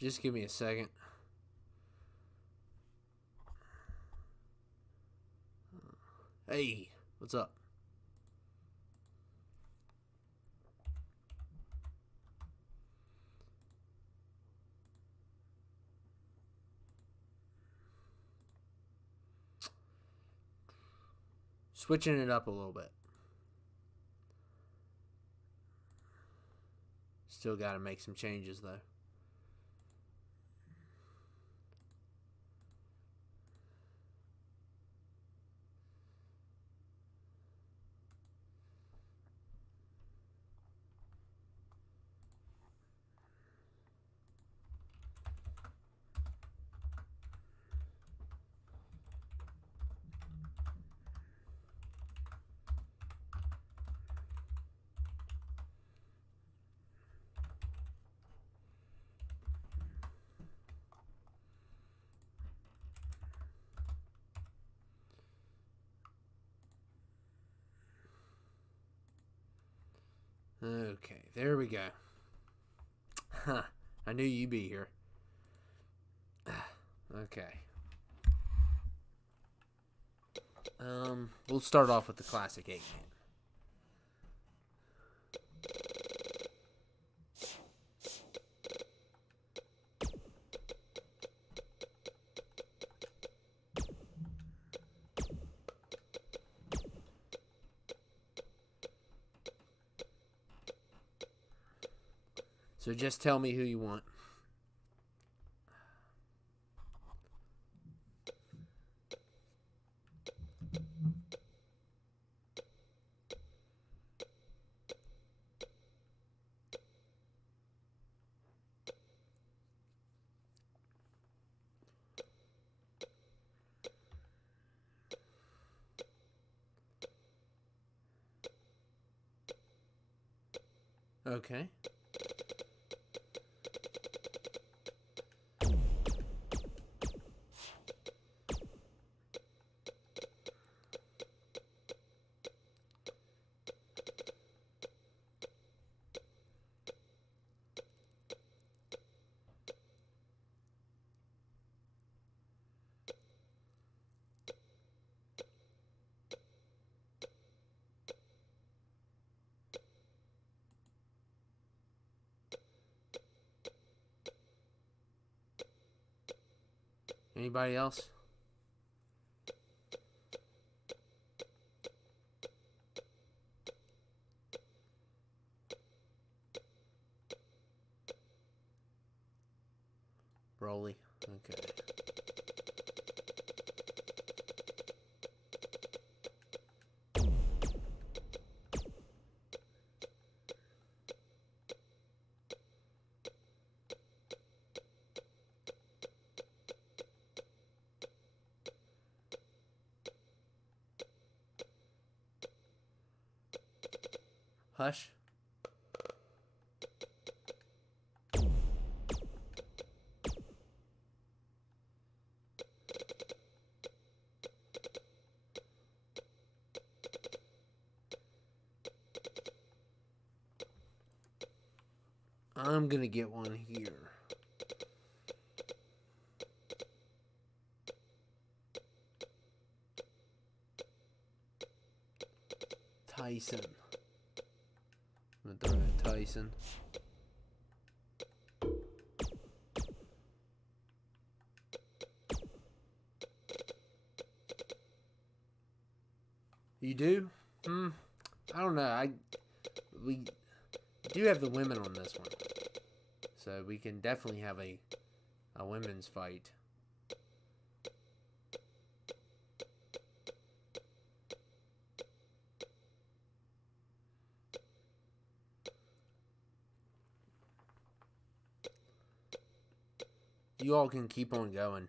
Just give me a second. Hey, what's up? Switching it up a little bit. Still got to make some changes though. Okay, there we go. Huh, I knew you'd be here. Okay. We'll start off with the classic 8-man. So just tell me who you want. Okay. Anybody else? Broly. Okay. Hush. I'm gonna get one here. Tyson. I'm gonna throw in Tyson. You do? I don't know. We do have the women on this one, so we can definitely have a women's fight. You all can keep on going.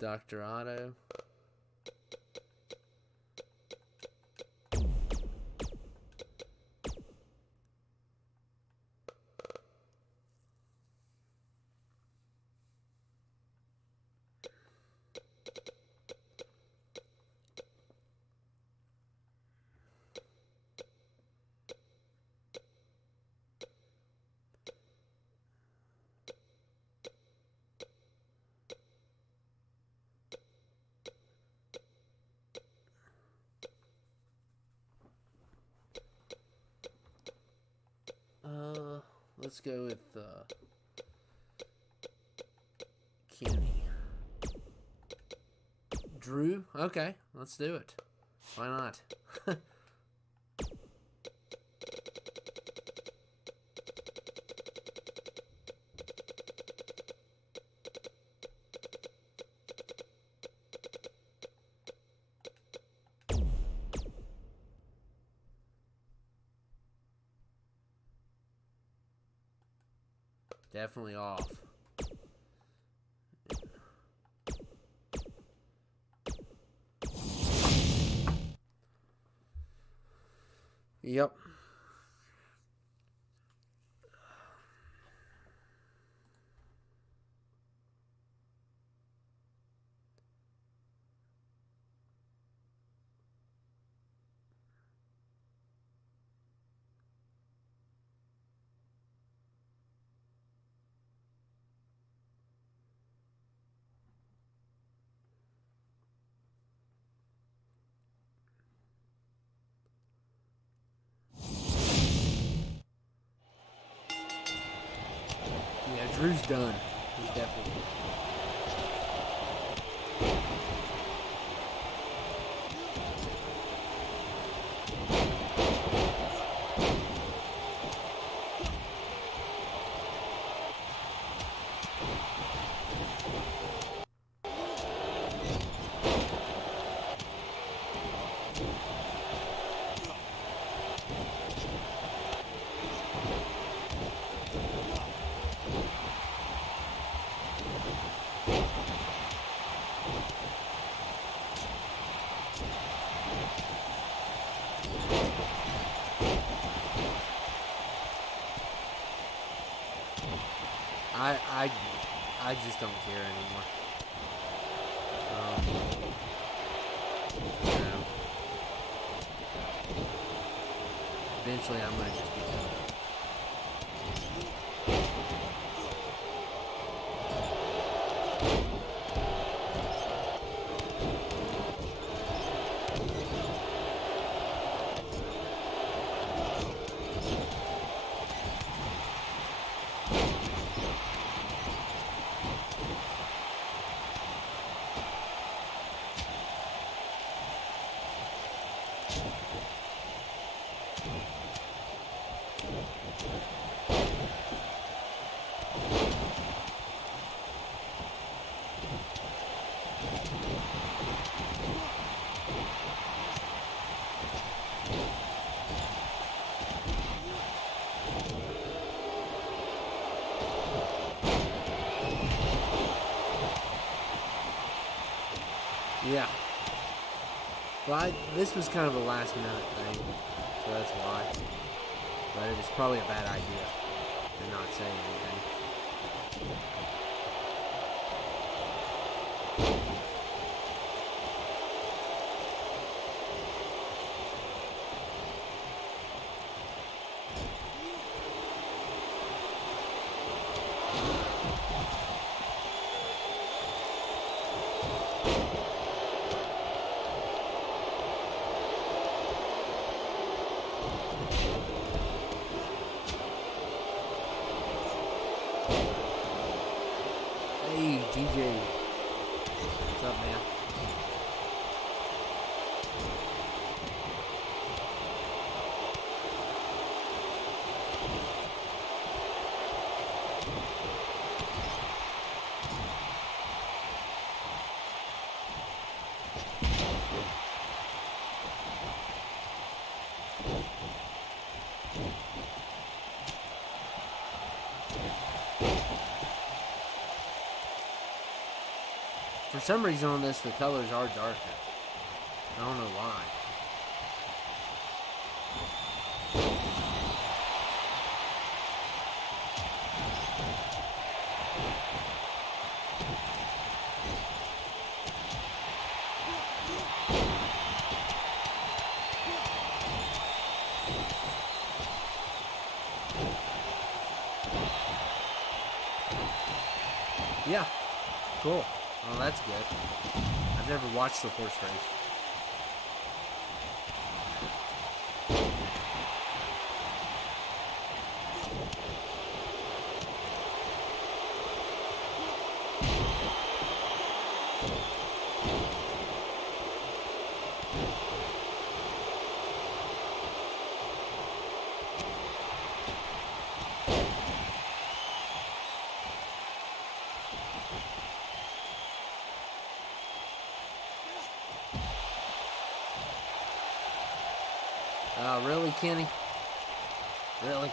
Dr. Otto. let's go with Kenny. Drew? Okay, let's do it. Why not? Definitely off. Yep. Yeah, Drew's done. He's definitely done. I just don't care anymore. You know, eventually I'm gonna just be done. Yeah. Well, this was kind of a last minute thing, so that's why. But it was probably a bad idea to not say anything. Hey, DJ. What's up, man? For some reason on this, the colors are darker. I don't know why. Yeah, cool. Oh, that's good. I've never watched the horse race. Really, Kenny? Really?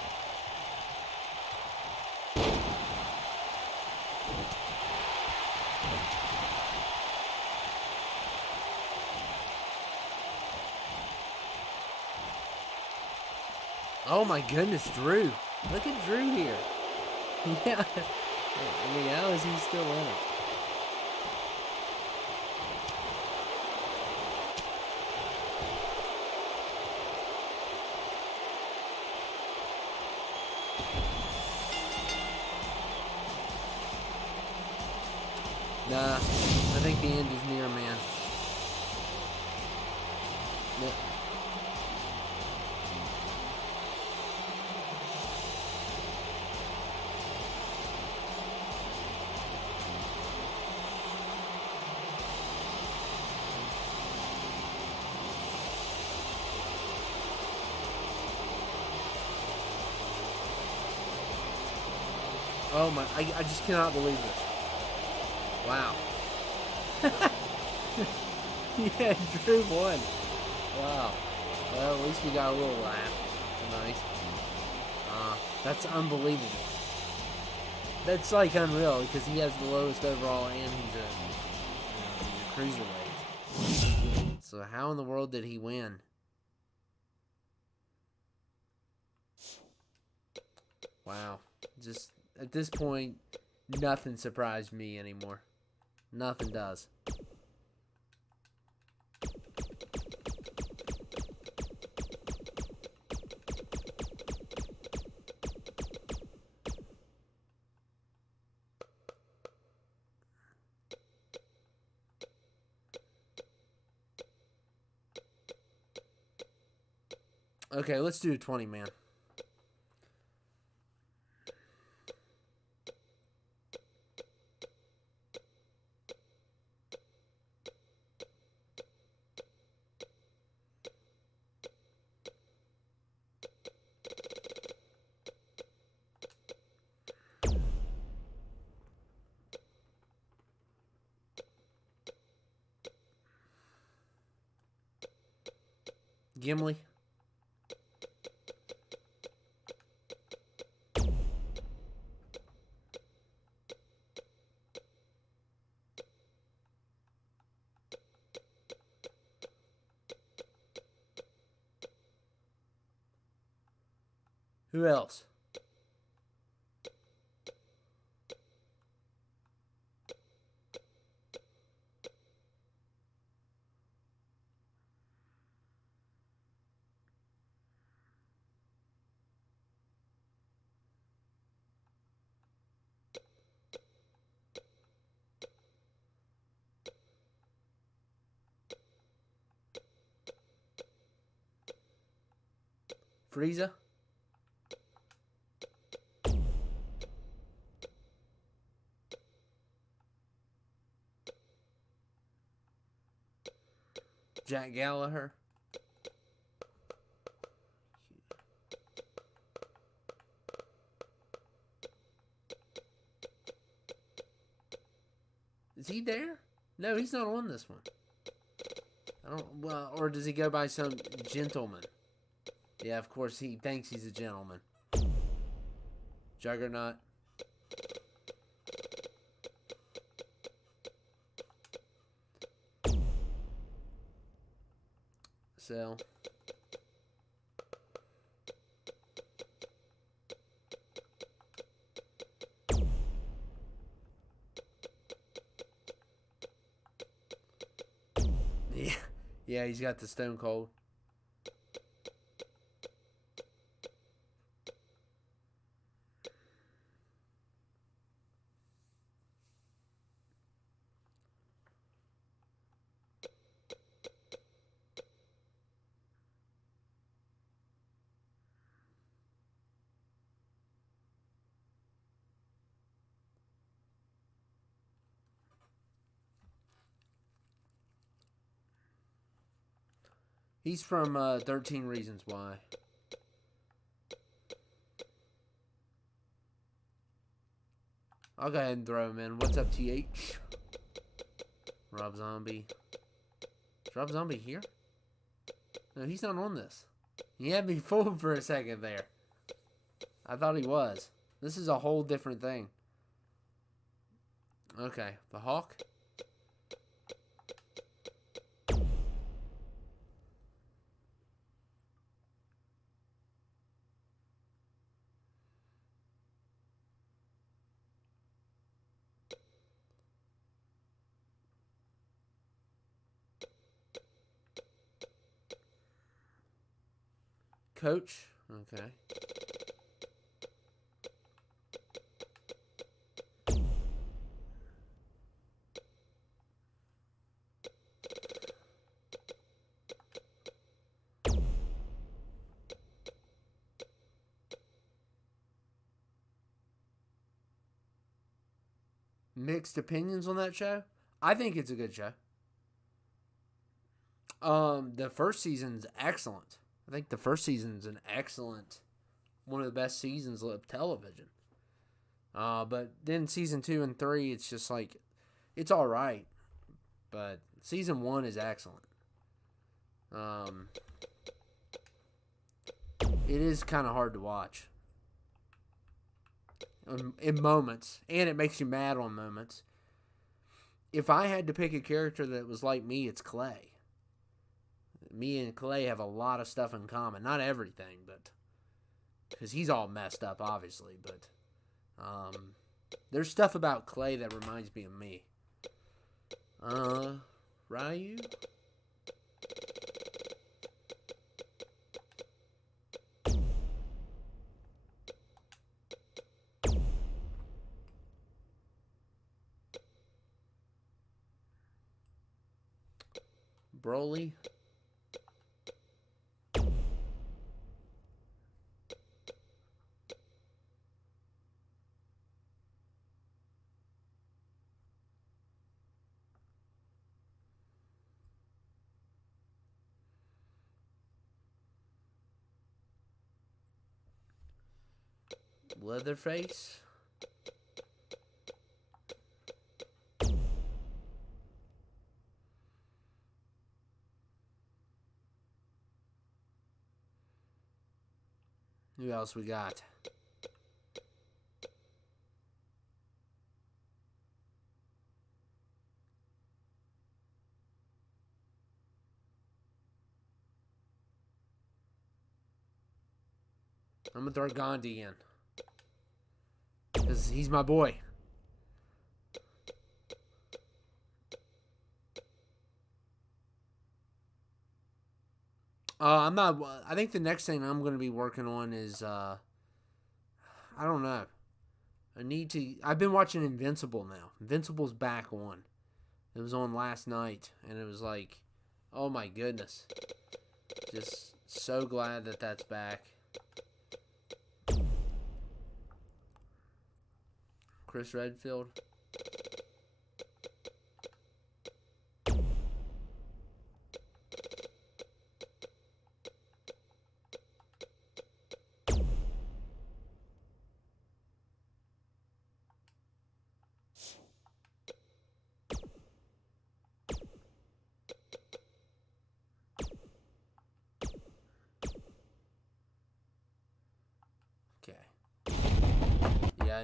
Oh my goodness, Drew. Look at Drew here. Yeah. I mean, how is he still in it? Nah, I think the end is near, man. Yep. Oh my, I just cannot believe this. Wow. Yeah, Drew won. Wow. Well, at least we got a little laugh tonight. That's unbelievable. That's like unreal because he has the lowest overall and he's a cruiserweight. So how in the world did he win? Wow. Just at this point, nothing surprised me anymore. Nothing does. Okay, let's do a 20, man. Gimli. Who else? Frieza? Jack Gallagher? Is he there? No, he's not on this one. I don't. Well, or does he go by some gentleman? Yeah, of course he thinks he's a gentleman. Juggernaut. So. Yeah. Yeah, he's got the Stone Cold. He's from 13 Reasons Why. I'll go ahead and throw him in. What's up, TH? Rob Zombie. Is Rob Zombie here? No, he's not on this. He had me fooled for a second there. I thought he was. This is a whole different thing. Okay, the Hawk. Coach. Okay. Mixed opinions on that show. I think it's a good show. The first season's excellent. I think the first season's an excellent, one of the best seasons of television. But then season 2 and 3, it's just like, it's all right. But season 1 is excellent. It is kind of hard to watch in moments, and it makes you mad on moments. If I had to pick a character that was like me, it's Clay. Me and Clay have a lot of stuff in common. Not everything, but because he's all messed up, obviously. But there's stuff about Clay that reminds me of me. Ryu? Broly? Leatherface? Who else we got? I'm gonna throw Gandhi in. Because he's my boy. I'm not. I think the next thing I'm going to be working on is. I don't know. I need to. I've been watching Invincible now. Invincible's back on. It was on last night, and it was like, oh my goodness. Just so glad that that's back. Chris Redfield.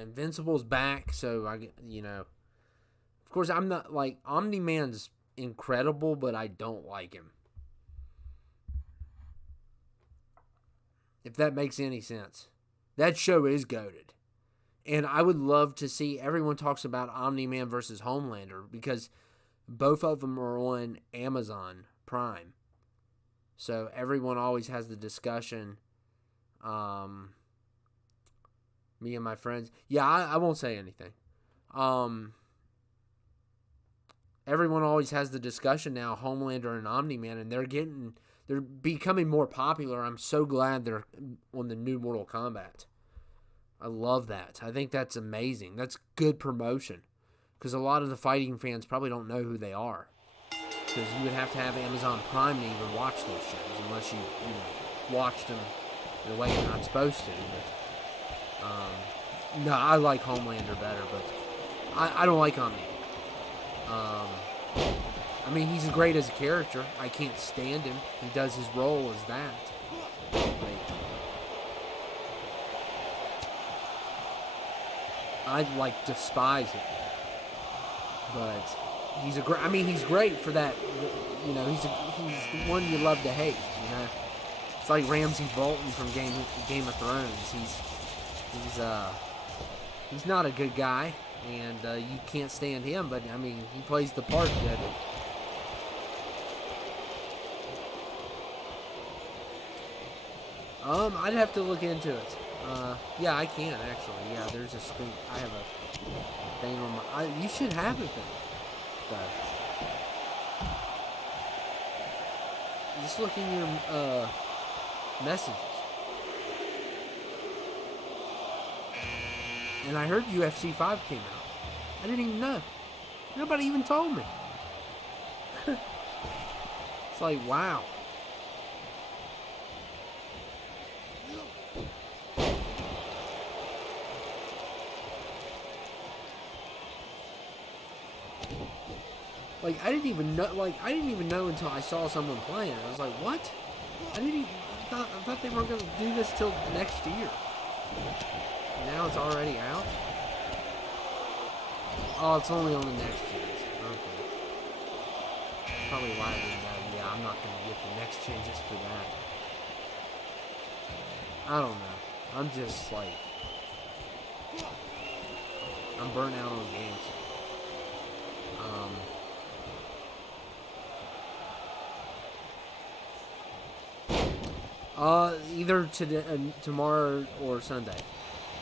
Invincible's back, so of course I'm not like Omni-Man's incredible, but I don't like him. If that makes any sense. That show is goated. And I would love to see, everyone talks about Omni-Man versus Homelander because both of them are on Amazon Prime. So everyone always has the discussion. Me and my friends. Yeah, I won't say anything. Everyone always has the discussion now, Homelander and Omni-Man, and they're becoming more popular. I'm so glad they're on the new Mortal Kombat. I love that. I think that's amazing. That's good promotion. Because a lot of the fighting fans probably don't know who they are. Because you would have to have Amazon Prime to even watch those shows, unless you watched them in a way you're not supposed to. But, no, I like Homelander better, but I don't like Omni. I mean, he's great as a character. I can't stand him. He does his role as that. I like despise it, but he's a great. I mean, he's great for that. You know, he's the one you love to hate. You know, it's like Ramsay Bolton from Game of Thrones. He's not a good guy, and you can't stand him. But I mean, he plays the part good. I'd have to look into it. Yeah, I can actually. Yeah, there's a screen. I have a thing on my. You should have it then. Just look in your messages. And I heard UFC 5 came out. I didn't even know. Nobody even told me. It's like, wow. Like, I didn't even know until I saw someone playing. I was like, what? I thought they weren't going to do this till next year. Now it's already out? Oh, it's only on the next gen. Okay. Probably why I didn't know. Yeah, I'm not going to get the next gen just for that. I don't know. I'm just like... I'm burnt out on games. Either today, tomorrow or Sunday.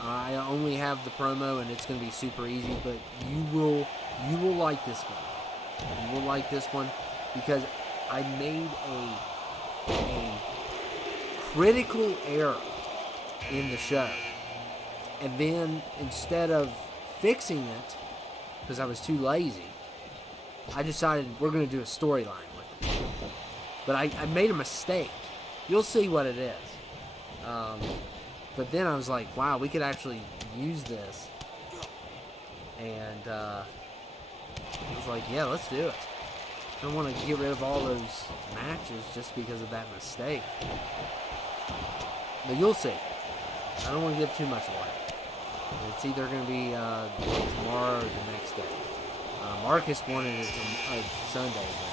I only have the promo, and it's going to be super easy. But you will like this one. You will like this one because I made a critical error in the show, and then instead of fixing it because I was too lazy, I decided we're going to do a storyline with it. But I made a mistake. You'll see what it is. But then I was like, wow, we could actually use this. And I was like, yeah, let's do it. I don't want to get rid of all those matches just because of that mistake. But you'll see. I don't want to give too much away. It's either going to be tomorrow or the next day. Marcus wanted it Sunday, but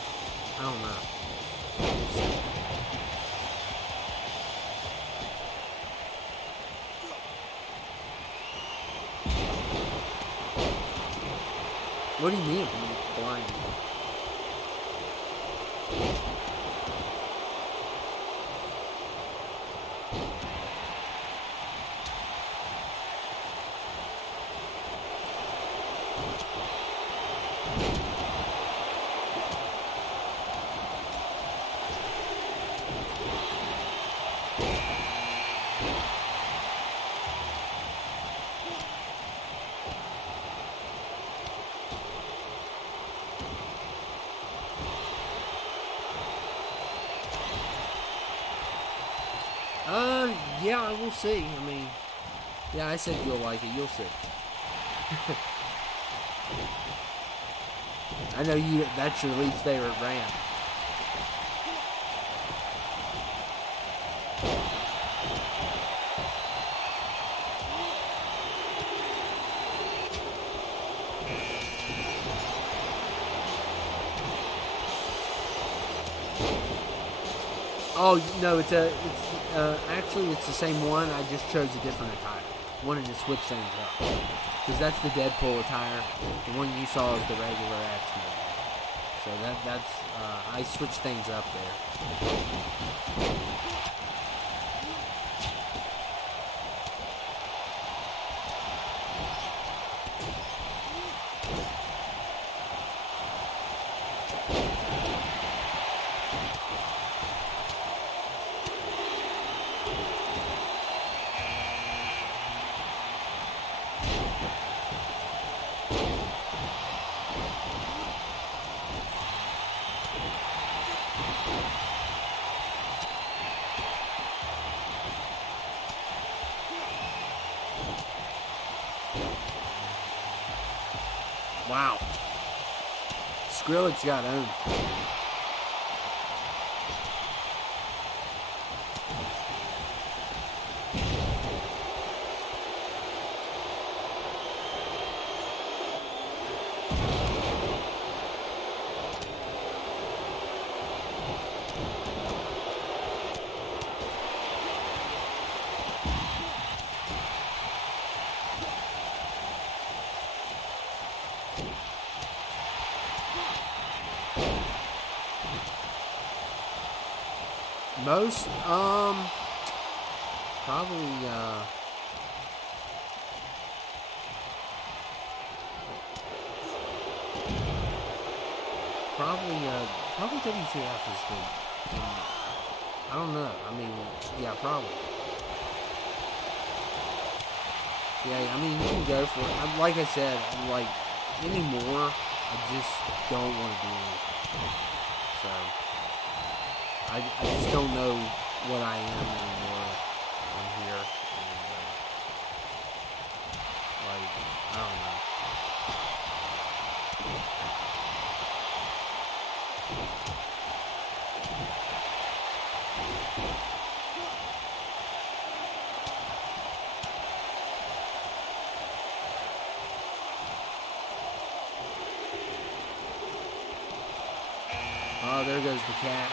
I don't know. We'll see. What do you mean I'm blind? Yeah, we'll see. I mean, yeah, I said you'll like it. You'll see. I know that's your least favorite brand. Oh no, actually it's the same one. I just chose a different attire. Wanted to switch things up because that's the Deadpool attire. The one you saw is the regular X-Men. So that's I switched things up there. Wow. Skrillex got owned. Most, probably, probably WTF is good. I don't know. I mean, yeah, probably. Yeah, I mean, you can go for it. Like I said, like, anymore, I just don't want to do it. So, I just don't know what I am anymore on here. And, like, I don't know. Oh, there goes the cat.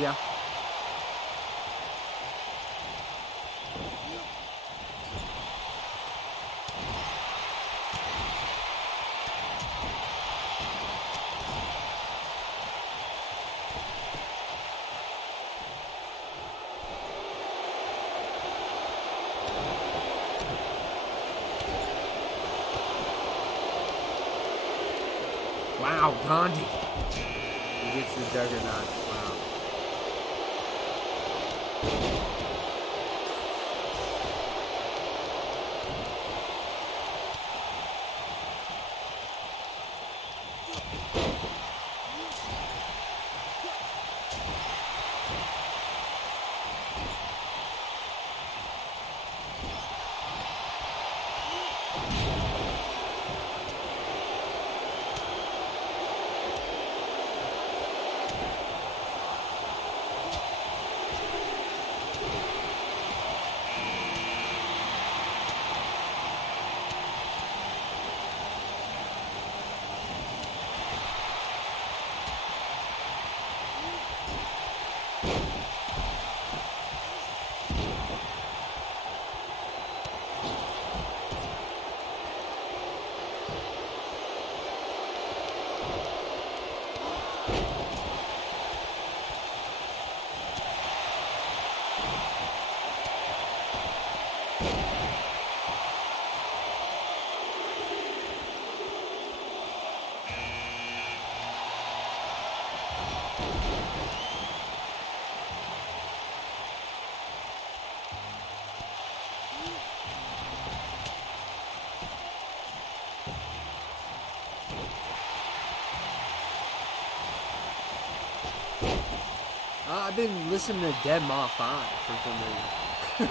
Yeah. Wow, Gandhi. He gets the juggernaut. Wow. I've been listening to Dead Ma 5 for some reason.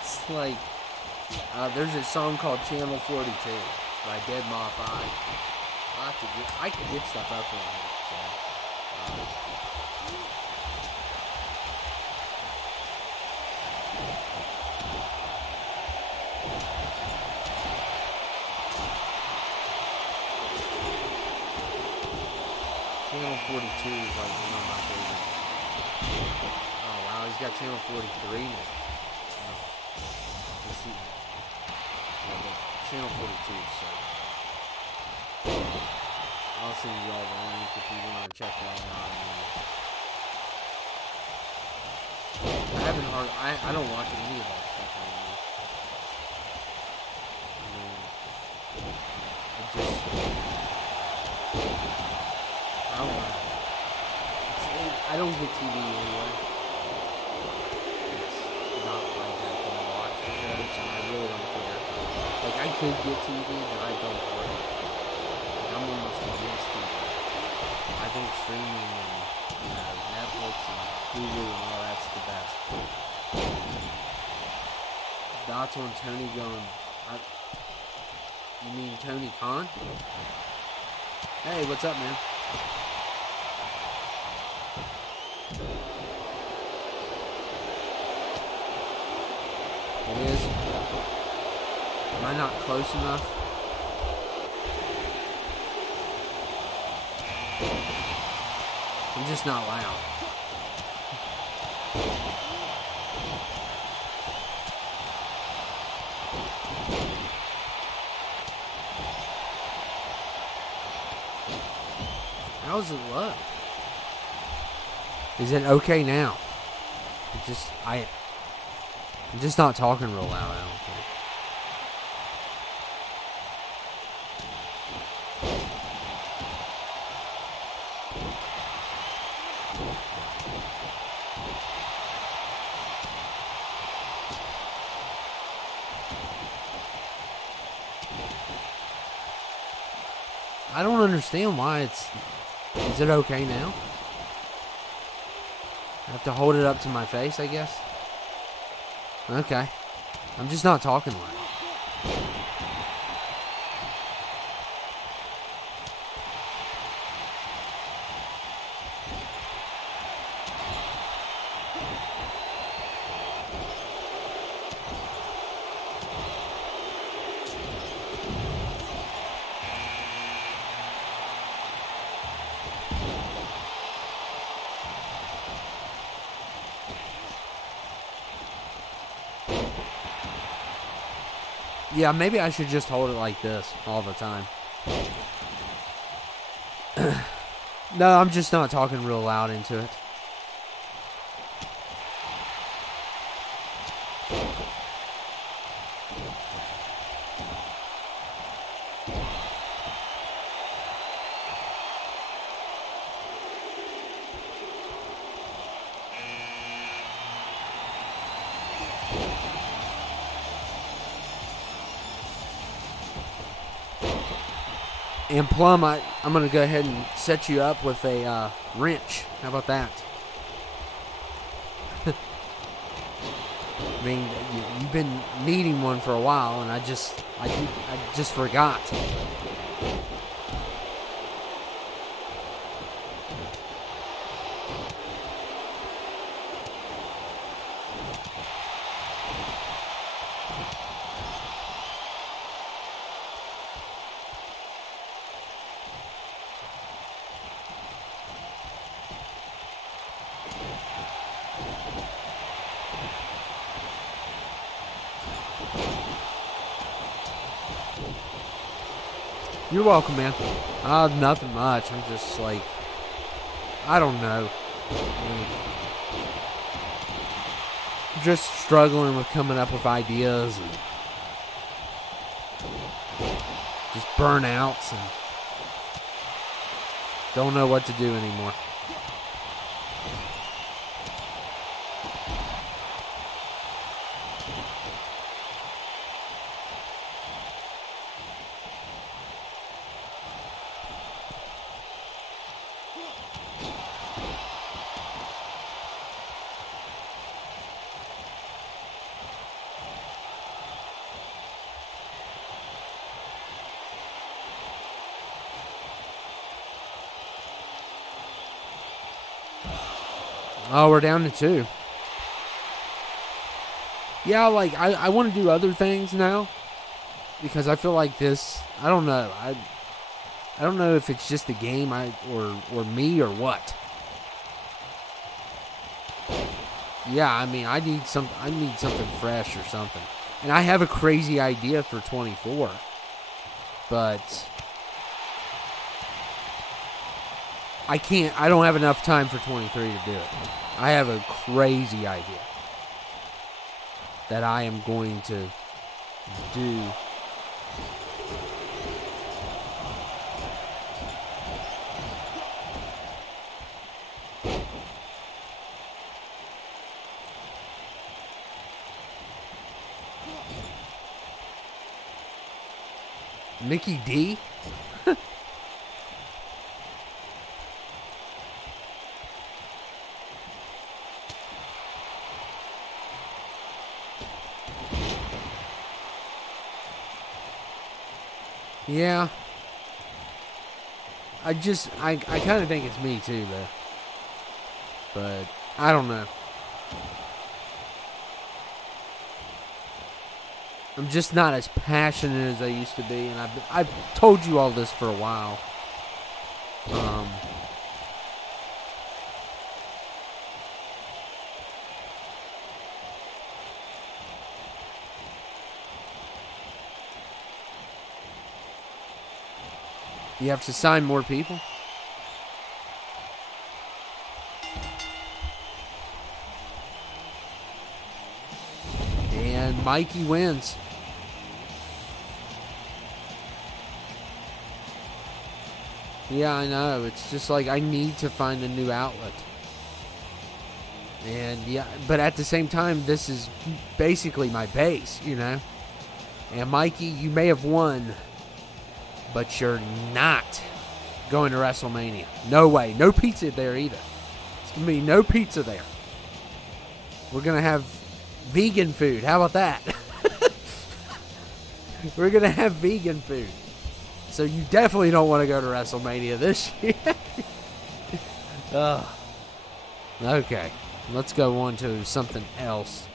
It's like, there's a song called Channel 42 by Dead Ma 5. I could get stuff up in here. Channel 42 is like one of my favorites. Oh wow, he's got Channel 43 now. Let's see. Yeah, but Channel 42 is so. I'll send you all the link if you want to check that out. I don't watch any of that stuff anymore. I don't get TV anyway. It's not like I can watch the shows, and I really don't care. Like, I could get TV, but I don't want it. I'm almost against TV. I think streaming and, Netflix and Hulu and all that's the best. Dots on Tony going. You mean Tony Khan? Hey, what's up, man? It is. Am I not close enough? I'm just not loud. How does it look? Is it okay now? I'm just not talking real loud, I don't think. I don't understand why it's... Is it okay now? I have to hold it up to my face, I guess? Okay. I'm just not talking loud. Yeah, maybe I should just hold it like this all the time. No, I'm just not talking real loud into it. And Plum, I'm going to go ahead and set you up with a wrench. How about that? I mean, you've been needing one for a while, and I just forgot. You're welcome, man. Nothing much. I'm just like, I don't know. I'm just struggling with coming up with ideas and just burnouts and don't know what to do anymore. Oh, we're down to 2. Yeah, like, I want to do other things now. Because I feel like this, I don't know. I don't know if it's just the game or me or what. Yeah, I mean, I need something fresh or something. And I have a crazy idea for 24. But I don't have enough time for 23 to do it. I have a crazy idea that I am going to do. Mickey D? Yeah. I kind of think it's me too, though. But I don't know. I'm just not as passionate as I used to be, and I've told you all this for a while. You have to sign more people? And Mikey wins. Yeah, I know. It's just like I need to find a new outlet. And yeah, but at the same time, this is basically my base, you know? And Mikey, you may have won, but you're not going to WrestleMania. No way. No pizza there either. It's going to be no pizza there. We're going to have vegan food. How about that? We're going to have vegan food. So you definitely don't want to go to WrestleMania this year. Okay. Let's go on to something else.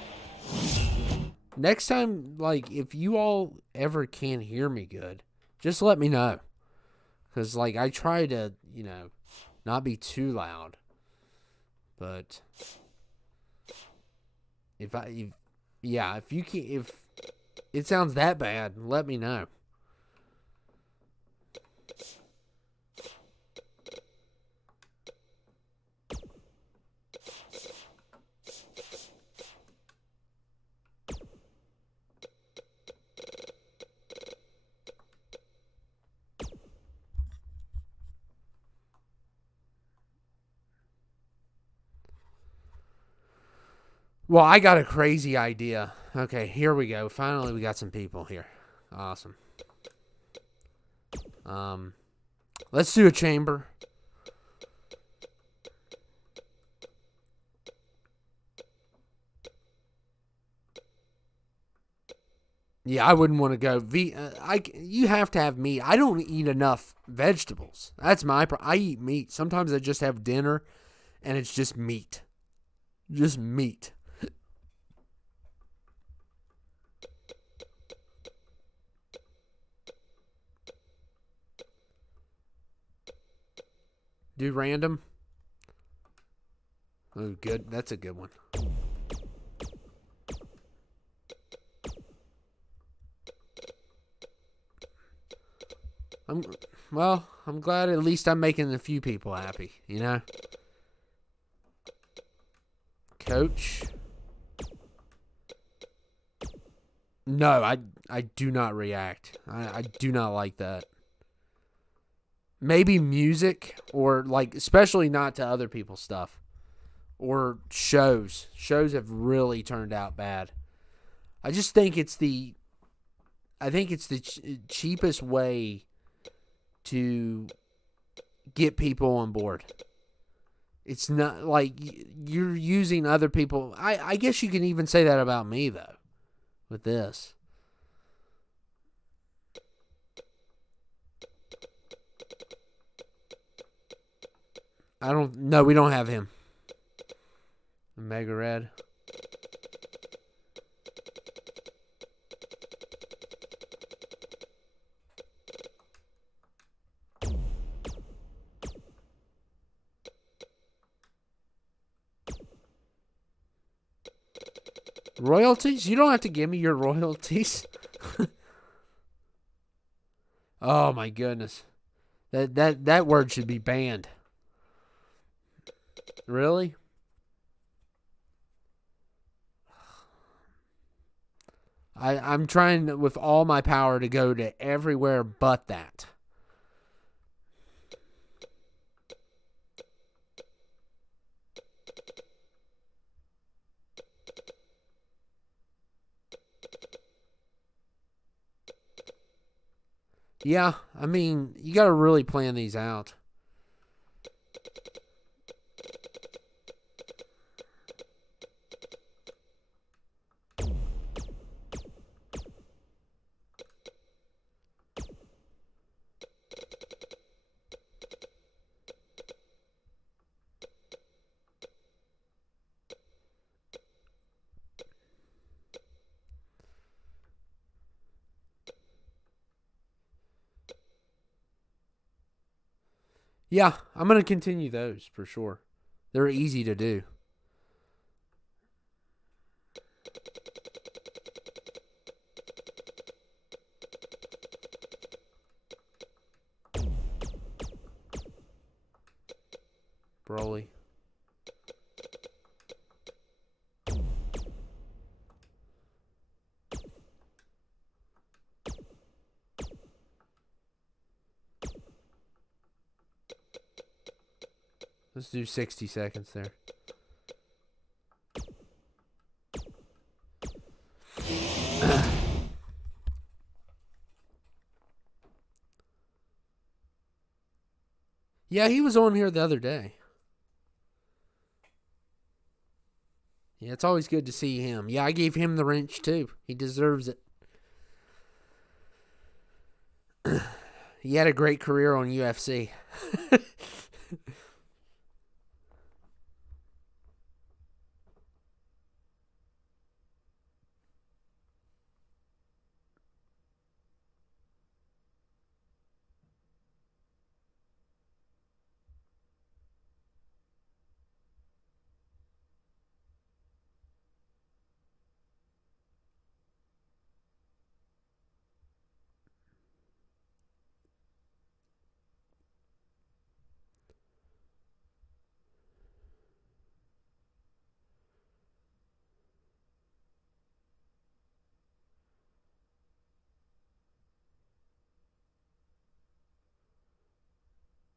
Next time, like, if you all ever can't hear me good, just let me know. Because, like, I try to, you know, not be too loud. But if it sounds that bad, let me know. Well, I got a crazy idea. Okay, here we go. Finally, we got some people here. Awesome. Let's do a chamber. Yeah, I wouldn't want to go. You have to have meat. I don't eat enough vegetables. That's my problem. I eat meat. Sometimes I just have dinner, and it's just meat. Just meat. Do random. Oh, good. That's a good one. I'm glad at least I'm making a few people happy, you know? Coach. No, I do not react. I do not like that. Maybe music, or like, especially not to other people's stuff. Or shows. Shows have really turned out bad. I just think it's the cheapest way to get people on board. It's not like you're using other people. I guess you can even say that about me, though, with this. No, we don't have him. Mega Red. Royalties? You don't have to give me your royalties. Oh my goodness. That word should be banned. Really? I'm trying with all my power to go to everywhere but that. Yeah, I mean, you got to really plan these out. Yeah, I'm going to continue those for sure. They're easy to do. Broly. Let's do 60 seconds there. Yeah, he was on here the other day. Yeah, it's always good to see him. Yeah, I gave him the wrench too. He deserves it. He had a great career on UFC.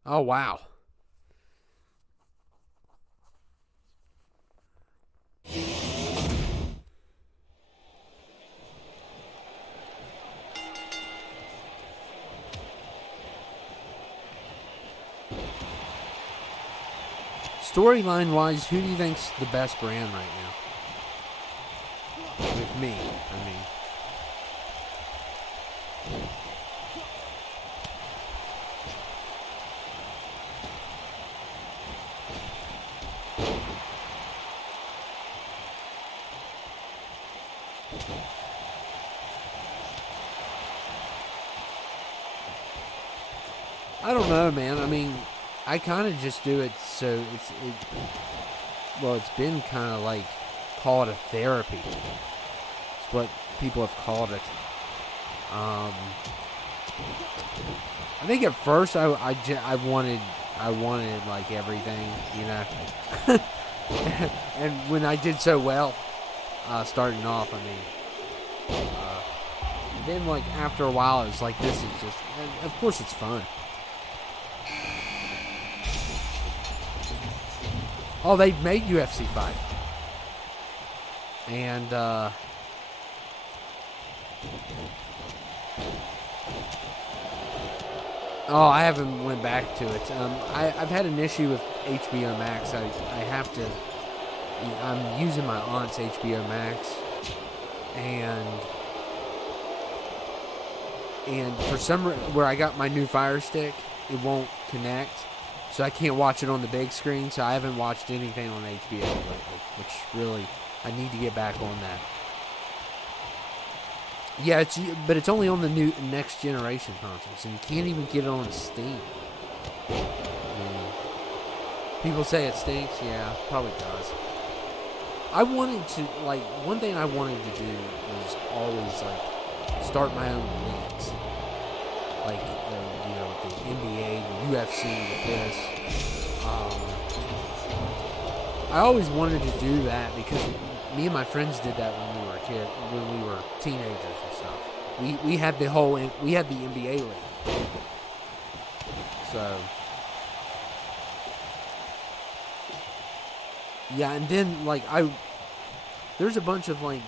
Oh, wow. Storyline wise, who do you think's the best brand right now? With me, I mean. I don't know, man. I mean, I kind of just do it so it's been kind of like called a therapy. It's what people have called it. I think at first I wanted like everything, you know. And when I did so well, starting off, I mean, then like after a while, it was like, this is just, of course it's fun. Oh, they've made UFC 5. And, oh, I haven't went back to it. I've had an issue with HBO Max. I'm using my aunt's HBO Max. And for some where I got my new Fire Stick, it won't connect. So I can't watch it on the big screen, so I haven't watched anything on HBO lately, which really, I need to get back on that. Yeah, but it's only on the new next generation consoles, and you can't even get it on Steam. People say it stinks. Yeah, probably does. I wanted to, like, one thing I wanted to do was always, like, start my own leagues. Like, the NBA, the UFC, this. I always wanted to do that because me and my friends did that when we were teenagers and stuff. We had the NBA league. So, yeah, and then like there's a bunch of like,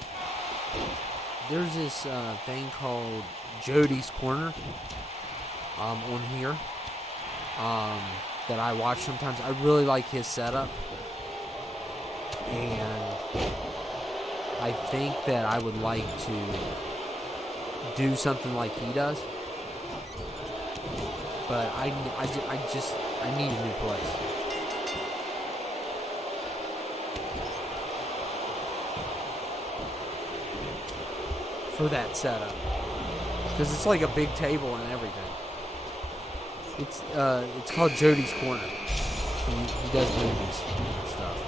there's this thing called Jody's Corner. On here, that I watch sometimes. I really like his setup, and I think that I would like to do something like he does, but I need a new place. For that setup, because it's like a big table and everything. It's called Jody's Corner. He does movies and stuff.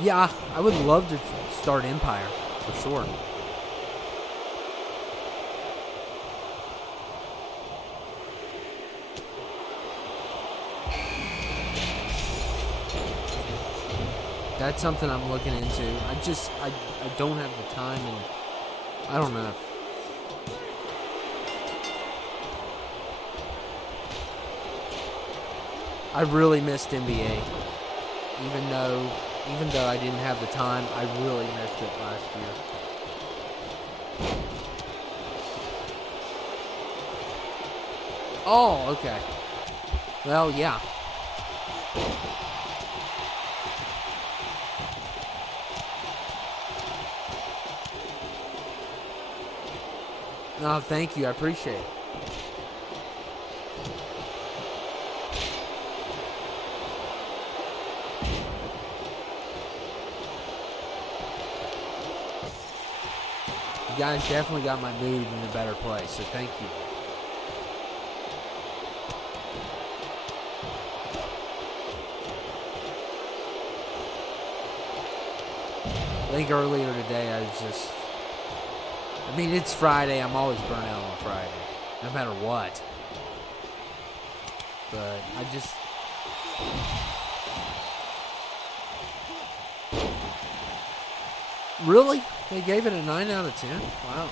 Yeah, I would love to start Empire, for sure. That's something I'm looking into. I don't have the time, and I don't know. I really missed NBA. Even though I didn't have the time, I really missed it last year. Oh, okay. Well, yeah. No, thank you. I appreciate it. You guys definitely got my mood in a better place, so thank you. I think earlier today I was just... I mean, it's Friday. I'm always burnt out on Friday, no matter what. But I just... Really? They gave it a 9 out of 10? Wow.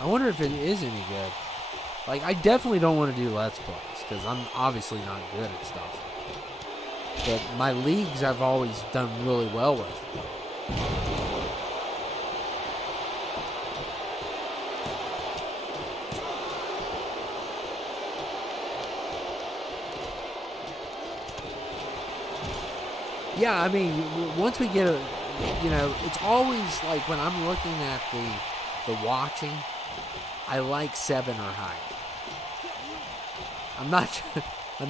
I wonder if it is any good. Like, I definitely don't want to do Let's Plays, because I'm obviously not good at stuff. But my leagues I've always done really well with. Yeah, I mean, once we get a, you know, it's always like when I'm looking at the watching, I like 7 or higher. I'm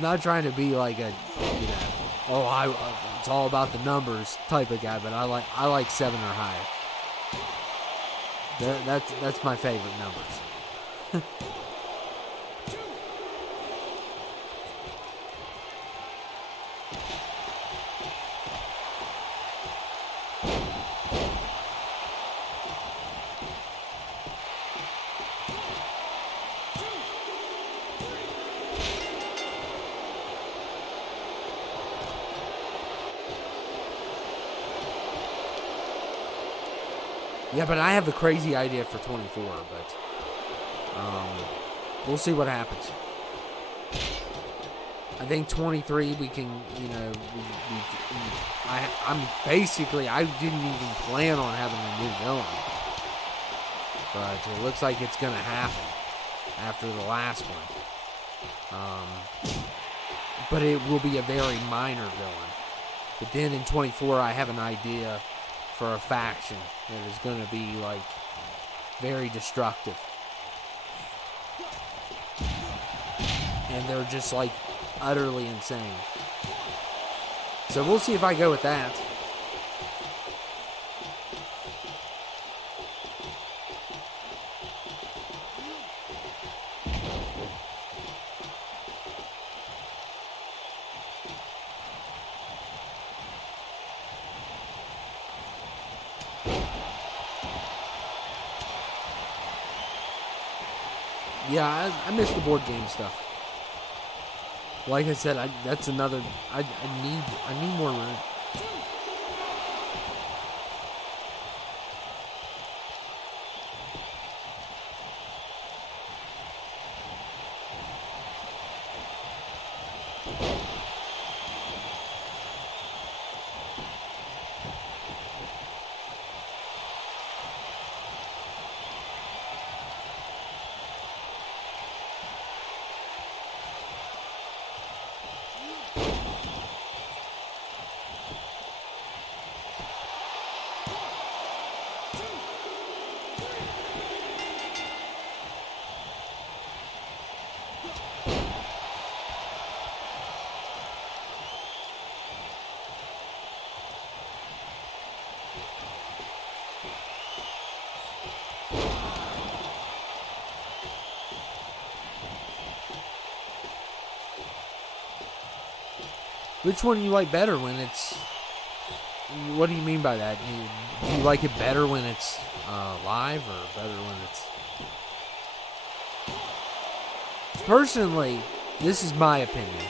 not trying to be like a, you know, it's all about the numbers type of guy, but I like 7 or higher. That's my favorite numbers. Yeah, but I have a crazy idea for 24, but we'll see what happens. I think 23 we can, you know, I'm basically, I didn't even plan on having a new villain. But it looks like it's going to happen after the last one. But it will be a very minor villain. But then in 24 I have an idea for a faction that is going to be, like, very destructive. And they're just, like, utterly insane. So we'll see if I go with that. Yeah, I miss the board game stuff. Like I said, that's another. I need more room. Which one do you like better when it's... What do you mean by that? Do you like it better when it's live or better when it's... Personally, this is my opinion.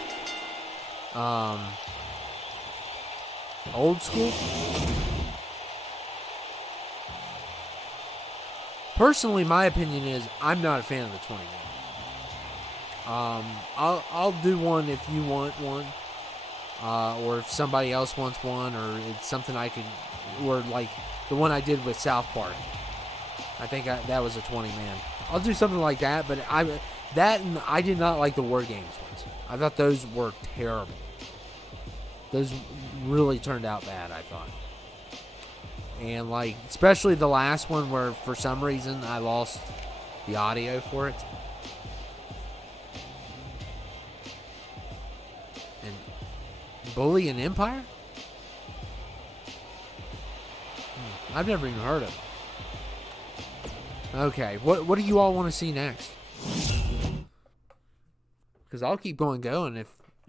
Old school? Personally, my opinion is I'm not a fan of the 20 minute. I'll do one if you want one, or if somebody else wants one, or it's something I could, or like the one I did with South Park. I think that was a 20 man. I'll do something like that, but I did not like the War Games ones. I thought those were terrible. Those really turned out bad, I thought. And like, especially the last one where for some reason I lost the audio for it. And Bully and Empire? I've never even heard of it. Okay, what do you all want to see next? Because I'll keep going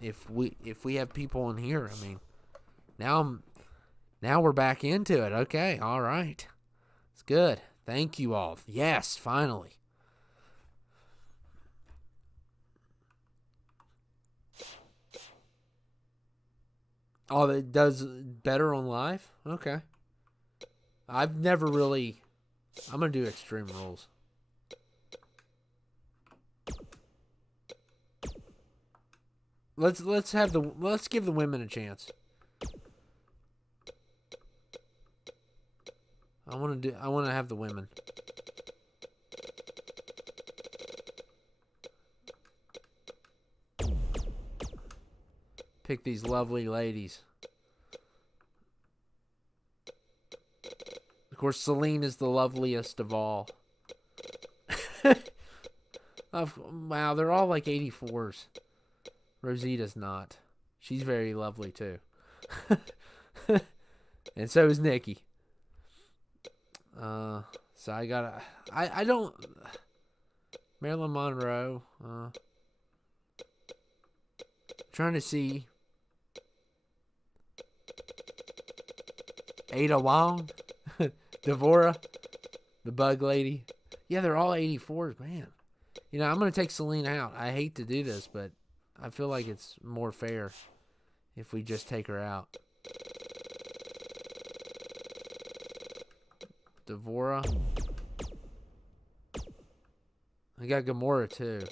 if we have people in here. I mean, now we're back into it. Okay, all right. It's good. Thank you all. Yes, finally. Oh, it does better on live? Okay. I've never really... I'm going to do Extreme Rules. Let's give the women a chance. I want to have the women. Pick these lovely ladies. Of course, Celine is the loveliest of all. Wow, they're all like 84s. Rosita's not. She's very lovely too. And so is Nikki. So I gotta... I don't... Marilyn Monroe. Trying to see... Ada Wong. Devora. The Bug Lady. Yeah, they're all 84s, man. You know, I'm going to take Celine out. I hate to do this, but I feel like it's more fair if we just take her out. Devora. I got Gamora too.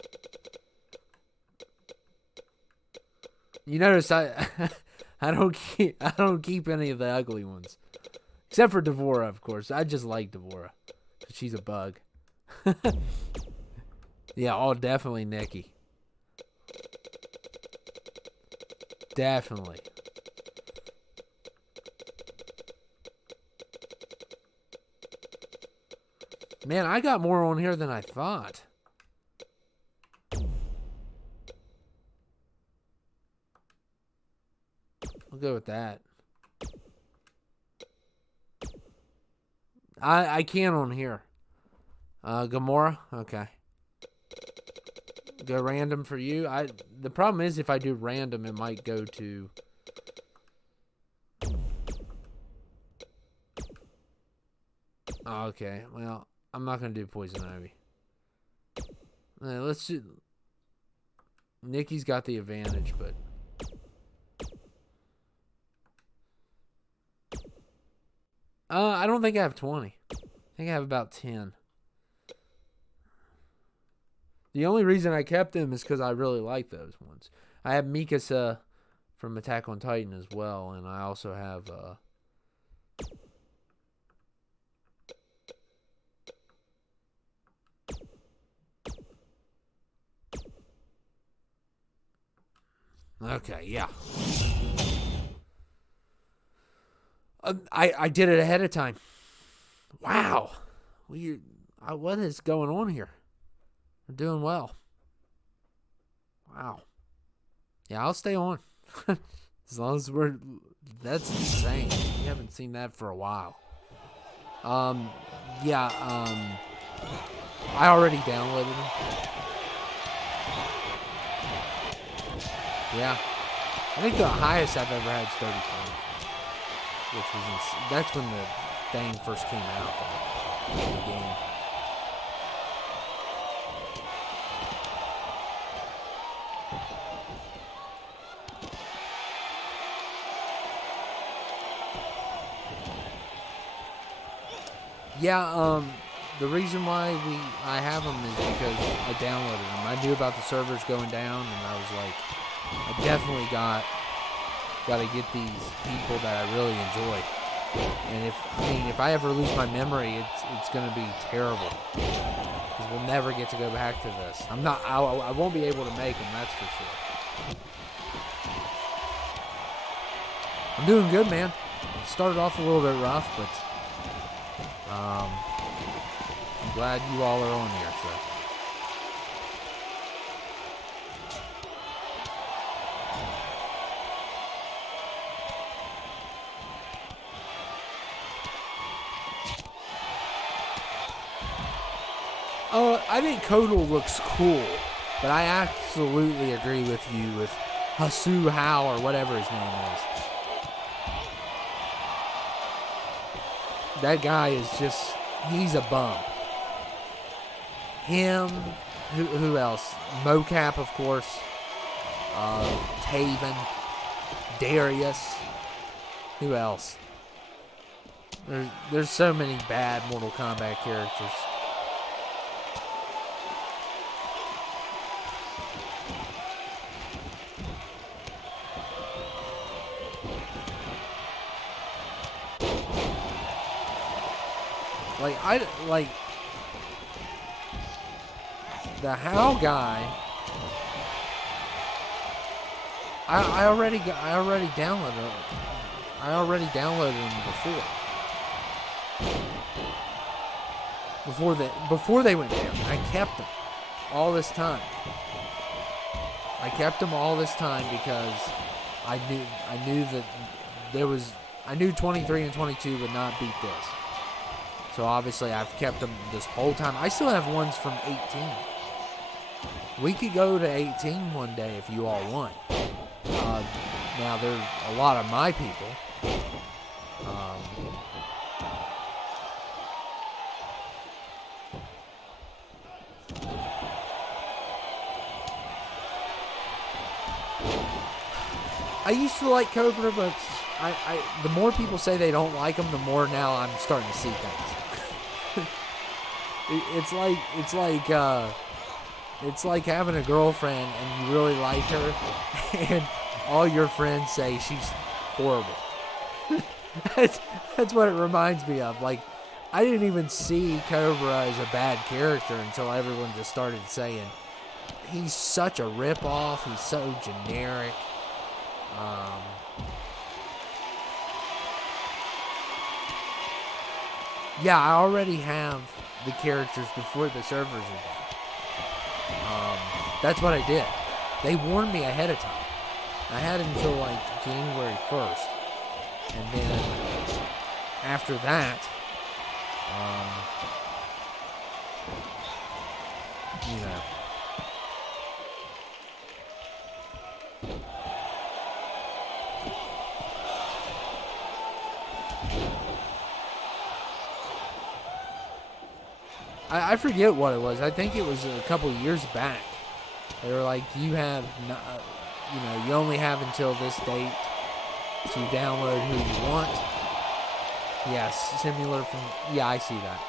You notice I don't keep any of the ugly ones. Except for Devora, of course. I just like Devora. She's a bug. Yeah, oh, definitely Nikki. Definitely. Man, I got more on here than I thought. I'll go with that. I can on here. Gamora? Okay. Go random for you. The problem is if I do random, it might go to... Okay, well, I'm not going to do Poison Ivy. Let's do... Nikki's got the advantage, but... I don't think I have 20. I think I have about 10. The only reason I kept them is because I really like those ones. I have Mikasa from Attack on Titan as well, and I also have... Okay, yeah. I did it ahead of time. Wow. What is going on here? We're doing well. Wow. Yeah, I'll stay on. As long as we're... That's insane. We haven't seen that for a while. Yeah, I already downloaded them. Yeah. I think the highest I've ever had is 33, which was that's when the thing first came out. The game. Yeah, the reason why I have them is because I downloaded them. I knew about the servers going down, and I was like, I definitely got to get these people that I really enjoy. And if I ever lose my memory, it's gonna be terrible because we'll never get to go back to this. I won't be able to make them. That's for sure. I'm doing good, man. It started off a little bit rough, but I'm glad you all are on here, so. I think Kodal looks cool, but I absolutely agree with you with Hasu Hao or whatever his name is. That guy is just, he's a bum. Him, who else? Mocap, of course. Taven. Darius. Who else? There's so many bad Mortal Kombat characters. Like the How guy. I already downloaded him. I already downloaded him before they went down. I kept them all this time. Because I knew that I knew 23 and 22 would not beat this. So obviously I've kept them this whole time. I still have ones from 18. We could go to 18 one day if you all want. Now there's a lot of my people. I used to like Cobra, but the more people say they don't like them, the more now I'm starting to see things. It's like having a girlfriend and you really like her, and all your friends say she's horrible. That's what it reminds me of. Like, I didn't even see Cobra as a bad character until everyone just started saying he's such a ripoff. He's so generic. Yeah, I already have the characters before the servers are down. That's what I did. They warned me ahead of time. I had until like January 1st. And then after that, you know. I forget what it was. I think it was a couple years back. They were like, you only have until this date to download who you want. Yes, similar from, yeah, I see that.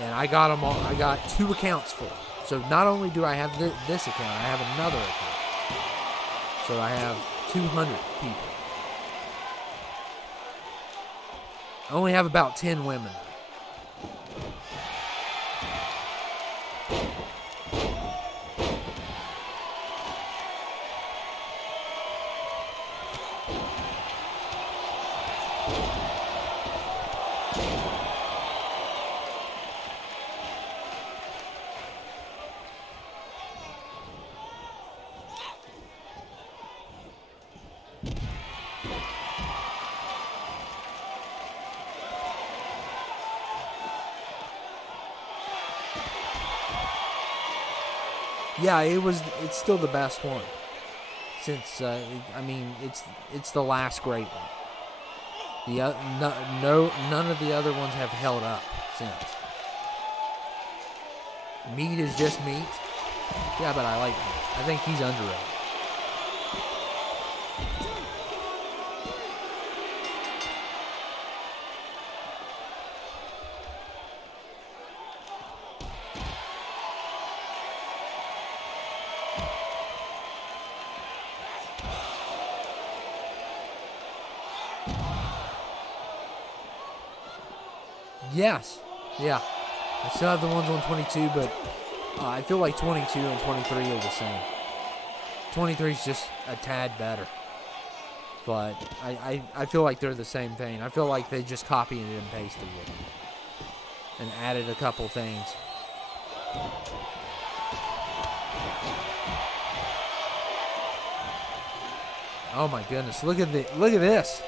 And I got them all. I got 2 accounts full. So not only do I have this account, I have another account. So I have 200 people. I only have about 10 women. Yeah, it's still the best one. since I mean it's the last great one. None of the other ones have held up since. Meat is just meat. Yeah, but I like him. I think he's underrated. Yes. Yeah. I still have the ones on 22, but I feel like 22 and 23 are the same. 23 is just a tad better. But I feel like they're the same thing. I feel like they just copied and pasted it. And added a couple things. Oh my goodness. Look at this.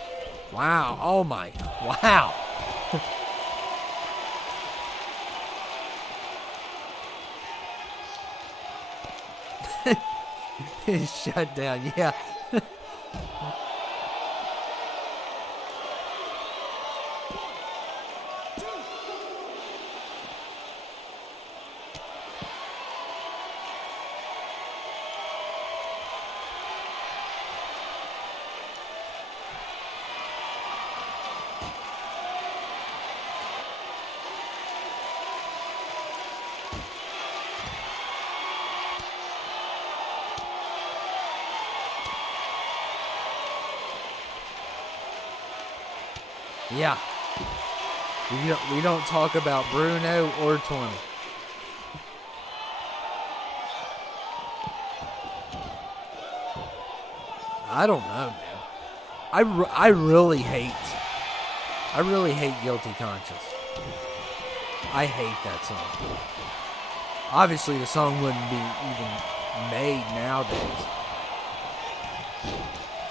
Wow. Oh my. Wow. He's shut down, yeah. Yeah. We don't talk about Bruno or 20. I don't know, man. I really hate Guilty Conscience. I hate that song. Obviously, the song wouldn't be even made nowadays,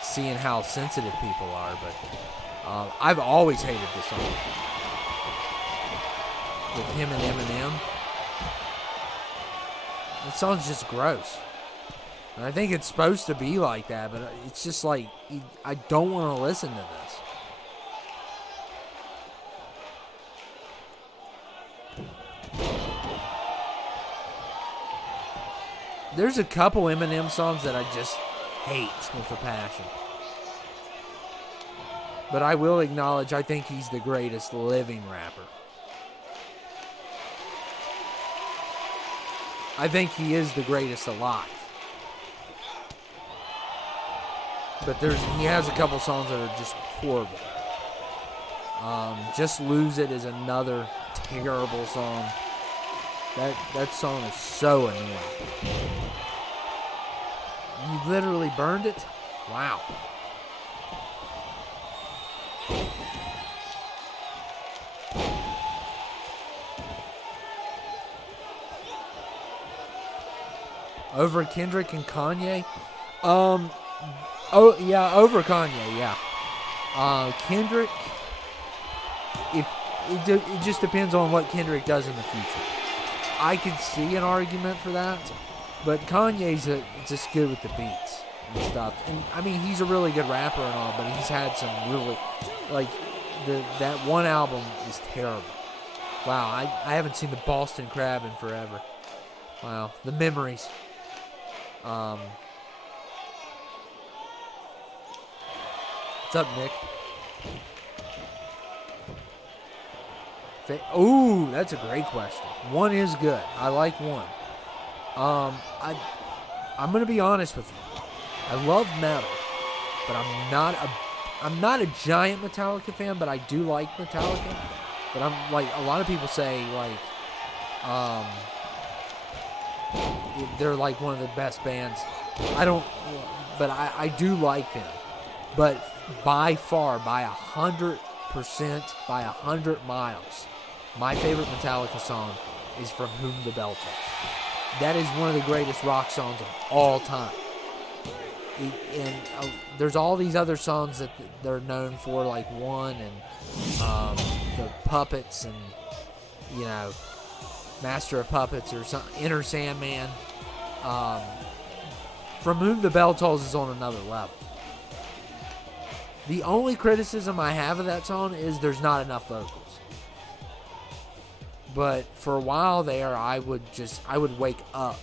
seeing how sensitive people are, but I've always hated this song. With him and Eminem. That song's just gross. And I think it's supposed to be like that, but it's just like, I don't want to listen to this. There's a couple Eminem songs that I just hate with a passion. But I will acknowledge, I think he's the greatest living rapper. I think he is the greatest alive. But he has a couple songs that are just horrible. Just Lose It is another terrible song. That song is so annoying. You literally burned it? Wow. Over Kendrick and Kanye? Oh, yeah, over Kanye, yeah. Kendrick, it just depends on what Kendrick does in the future. I could see an argument for that, but Kanye's just good with the beats and stuff. And, I mean, he's a really good rapper and all, but he's had some really, like, that one album is terrible. Wow, I haven't seen the Boston Crab in forever. Wow, the memories. What's up, Nick? Ooh, that's a great question. One is good. I like one. I'm gonna be honest with you. I love metal, but I'm not a giant Metallica fan, but I do like Metallica. But I'm like, a lot of people say like they're like one of the best bands. I don't, but I do like them. But by far, by 100%, by 100 miles, my favorite Metallica song is From Whom the Bell Tolls. That is one of the greatest rock songs of all time. And there's all these other songs that they're known for, like One and the Puppets and, you know, Master of Puppets or something, Inner Sandman. From Whom the Bell Tolls is on another level. The only criticism I have of that song is there's not enough vocals. But for a while there, I would wake up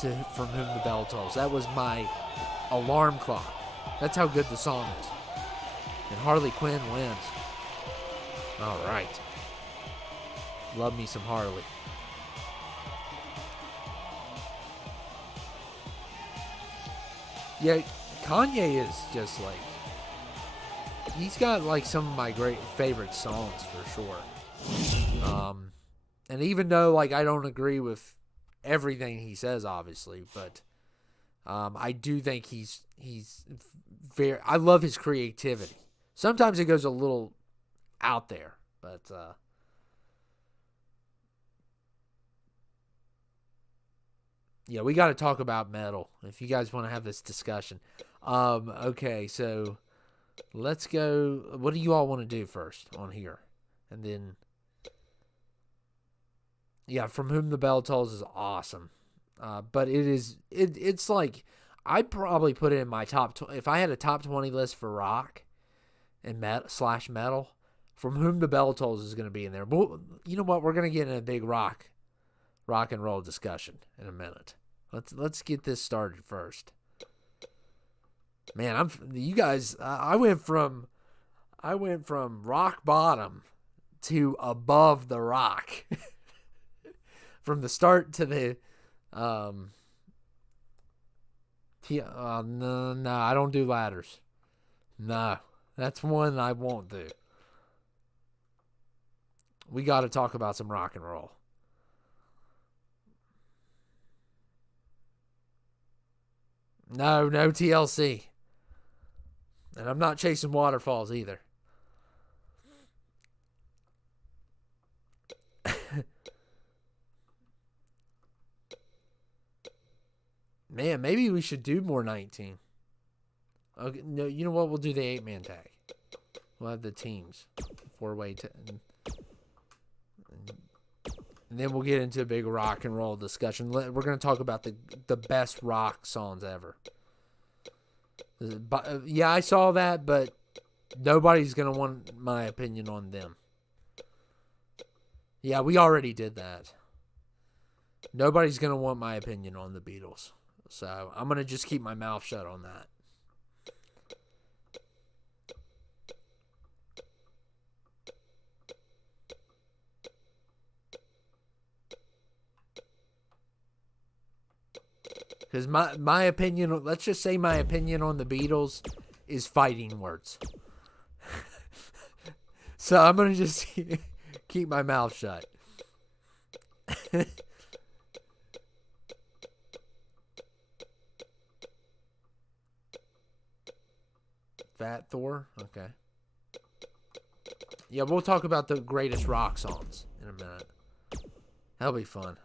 to From Whom the Bell Tolls. That was my alarm clock. That's how good the song is. And Harley Quinn wins. All right. Love me some Harley. Yeah, Kanye is just like, he's got like some of my great favorite songs for sure. And even though like I don't agree with everything he says, obviously, but I do think he's very. I love his creativity. Sometimes it goes a little out there, but yeah, we got to talk about metal if you guys want to have this discussion. Okay, so let's go. What do you all want to do first on here? And then, yeah, From Whom the Bell Tolls is awesome. But it's like, I'd probably put it in my top, if I had a top 20 list for rock and metal, From Whom the Bell Tolls is going to be in there. But you know what? We're going to get in a big rock and roll discussion in a minute. Let's get this started first. Man, you guys. I went from rock bottom to above the rock, from the start to the. No, I don't do ladders. No, that's one I won't do. We got to talk about some rock and roll. No TLC. And I'm not chasing waterfalls either. Man, maybe we should do more 19. Okay, no, you know what? We'll do the 8-man tag. We'll have the teams. 4-way. And then we'll get into a big rock and roll discussion. We're going to talk about the best rock songs ever. Yeah, I saw that, but nobody's going to want my opinion on them. Yeah, we already did that. Nobody's going to want my opinion on the Beatles. So I'm going to just keep my mouth shut on that. Because my opinion, let's just say my opinion on the Beatles is fighting words. So I'm going to just keep my mouth shut. Fat Thor? Okay. Yeah, we'll talk about the greatest rock songs in a minute. That'll be fun.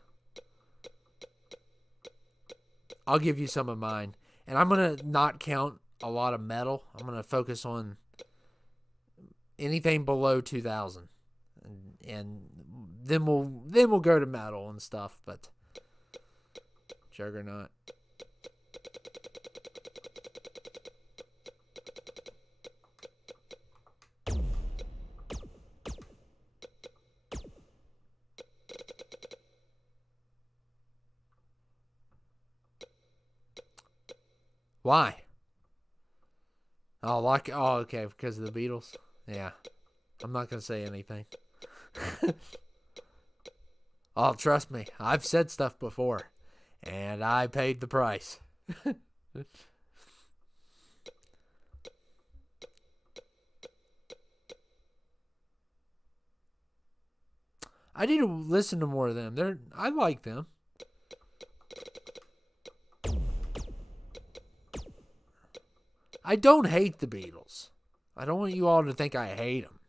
I'll give you some of mine. And I'm going to not count a lot of metal. I'm going to focus on anything below 2000. And then we'll go to metal and stuff, but Juggernaut. Why? Oh, okay, because of the Beatles? Yeah. I'm not going to say anything. Oh, trust me. I've said stuff before. And I paid the price. I need to listen to more of them. I like them. I don't hate the Beatles. I don't want you all to think I hate them.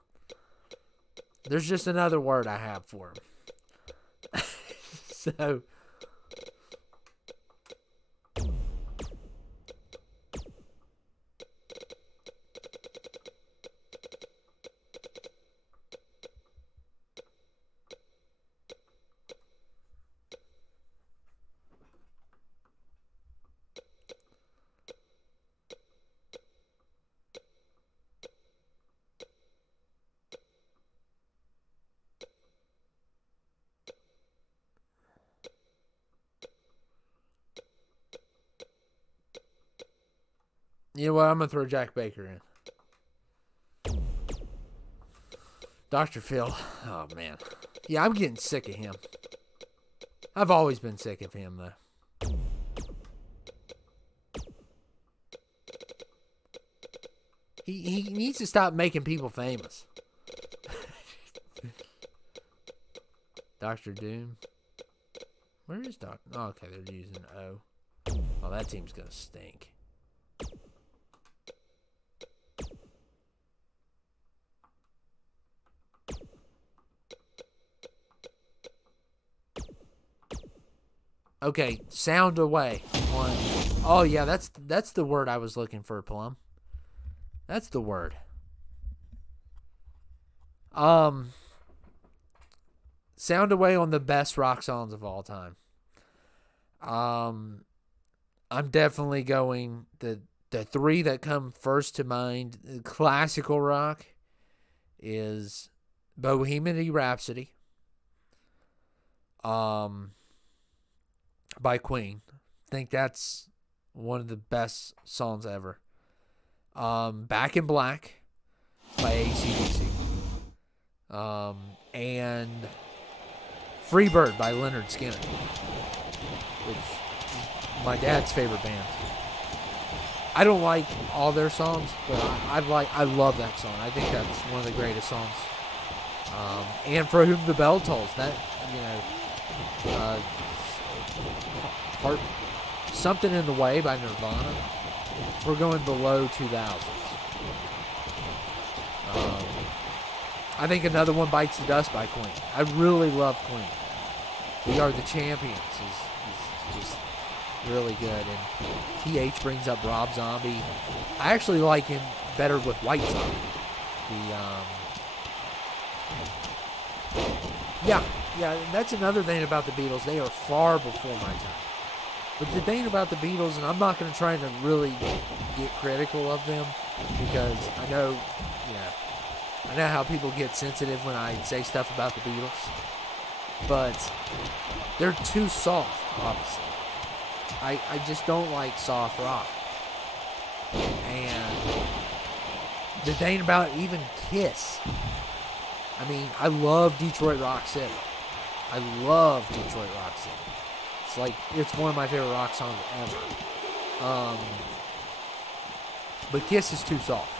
There's just another word I have for them. So, You know what? I'm going to throw Jack Baker in. Dr. Phil. Oh, man. Yeah, I'm getting sick of him. I've always been sick of him, though. He needs to stop making people famous. Dr. Doom. Where is Dr. Oh, okay, they're using O. Oh, that team's going to stink. Okay, sound away. Oh, yeah, that's the word I was looking for, Plum. That's the word. Sound away on the best rock songs of all time. I'm definitely going the three that come first to mind. Classical rock is Bohemian Rhapsody. By Queen. I think that's one of the best songs ever. Back in Black by AC/DC. And Freebird by Leonard Skinner, which is my dad's favorite band. I don't like all their songs, but I love that song. I think that's one of the greatest songs. And For Whom the Bell Tolls, that, Something in the Way by Nirvana. We're going below 2000s. I think another one, Bites the Dust by Queen. I really love Queen. We Are the Champions is just really good. And TH brings up Rob Zombie. I actually like him better with White Zombie. Yeah, that's another thing about the Beatles. They are far before my time. But the thing about the Beatles, and I'm not going to try to really get critical of them, because I know how people get sensitive when I say stuff about the Beatles, but they're too soft, obviously. I just don't like soft rock. And the thing about even Kiss, I mean, I love Detroit Rock City. I love Detroit Rock City. It's one of my favorite rock songs ever. But Kiss is too soft.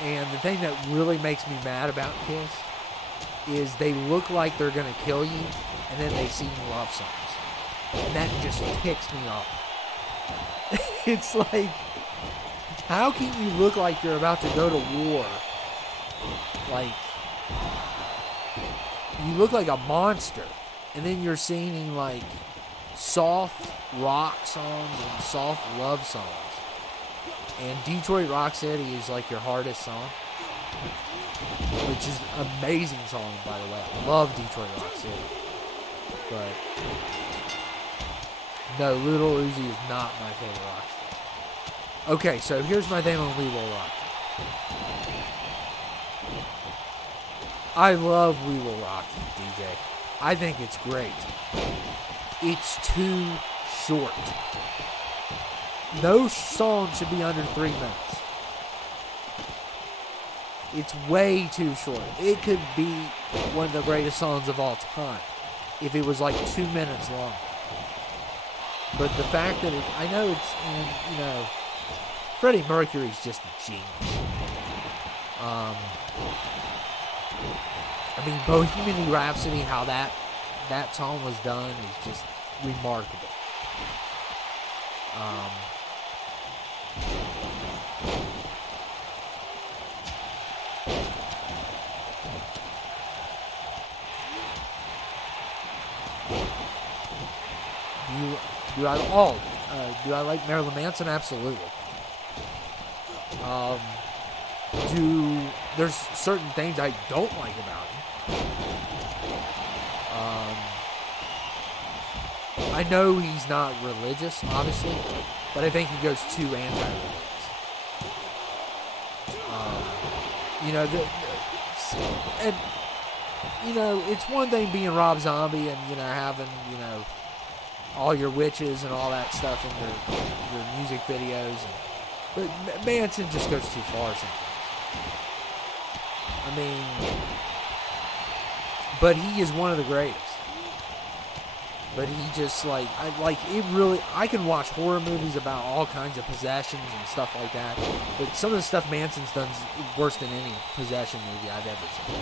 And the thing that really makes me mad about Kiss is they look like they're going to kill you, and then they sing love songs. And that just ticks me off. It's like, how can you look like you're about to go to war? Like, you look like a monster. And then you're singing like soft rock songs and soft love songs. And Detroit Rock City is like your hardest song, which is an amazing song, by the way. I love Detroit Rock City. But no, Little Uzi is not my favorite rock star. Okay, so here's my thing on We Will Rock You. I love We Will Rock You, DJ. I think it's great. It's too short. No song should be under 3 minutes. It's way too short. It could be one of the greatest songs of all time if it was like 2 minutes long. But the fact that I know it's, Freddie Mercury's just a genius. I mean, Bohemian Rhapsody, how that song was done is just remarkable. Do I like Marilyn Manson? Absolutely. There's certain things I don't like about him. I know he's not religious, obviously, but I think he goes too anti-religious. It's one thing being Rob Zombie and, having, all your witches and all that stuff in your music videos. But Manson just goes too far sometimes. I mean, but he is one of the greatest. But he just I can watch horror movies about all kinds of possessions and stuff like that. But some of the stuff Manson's done is worse than any possession movie I've ever seen.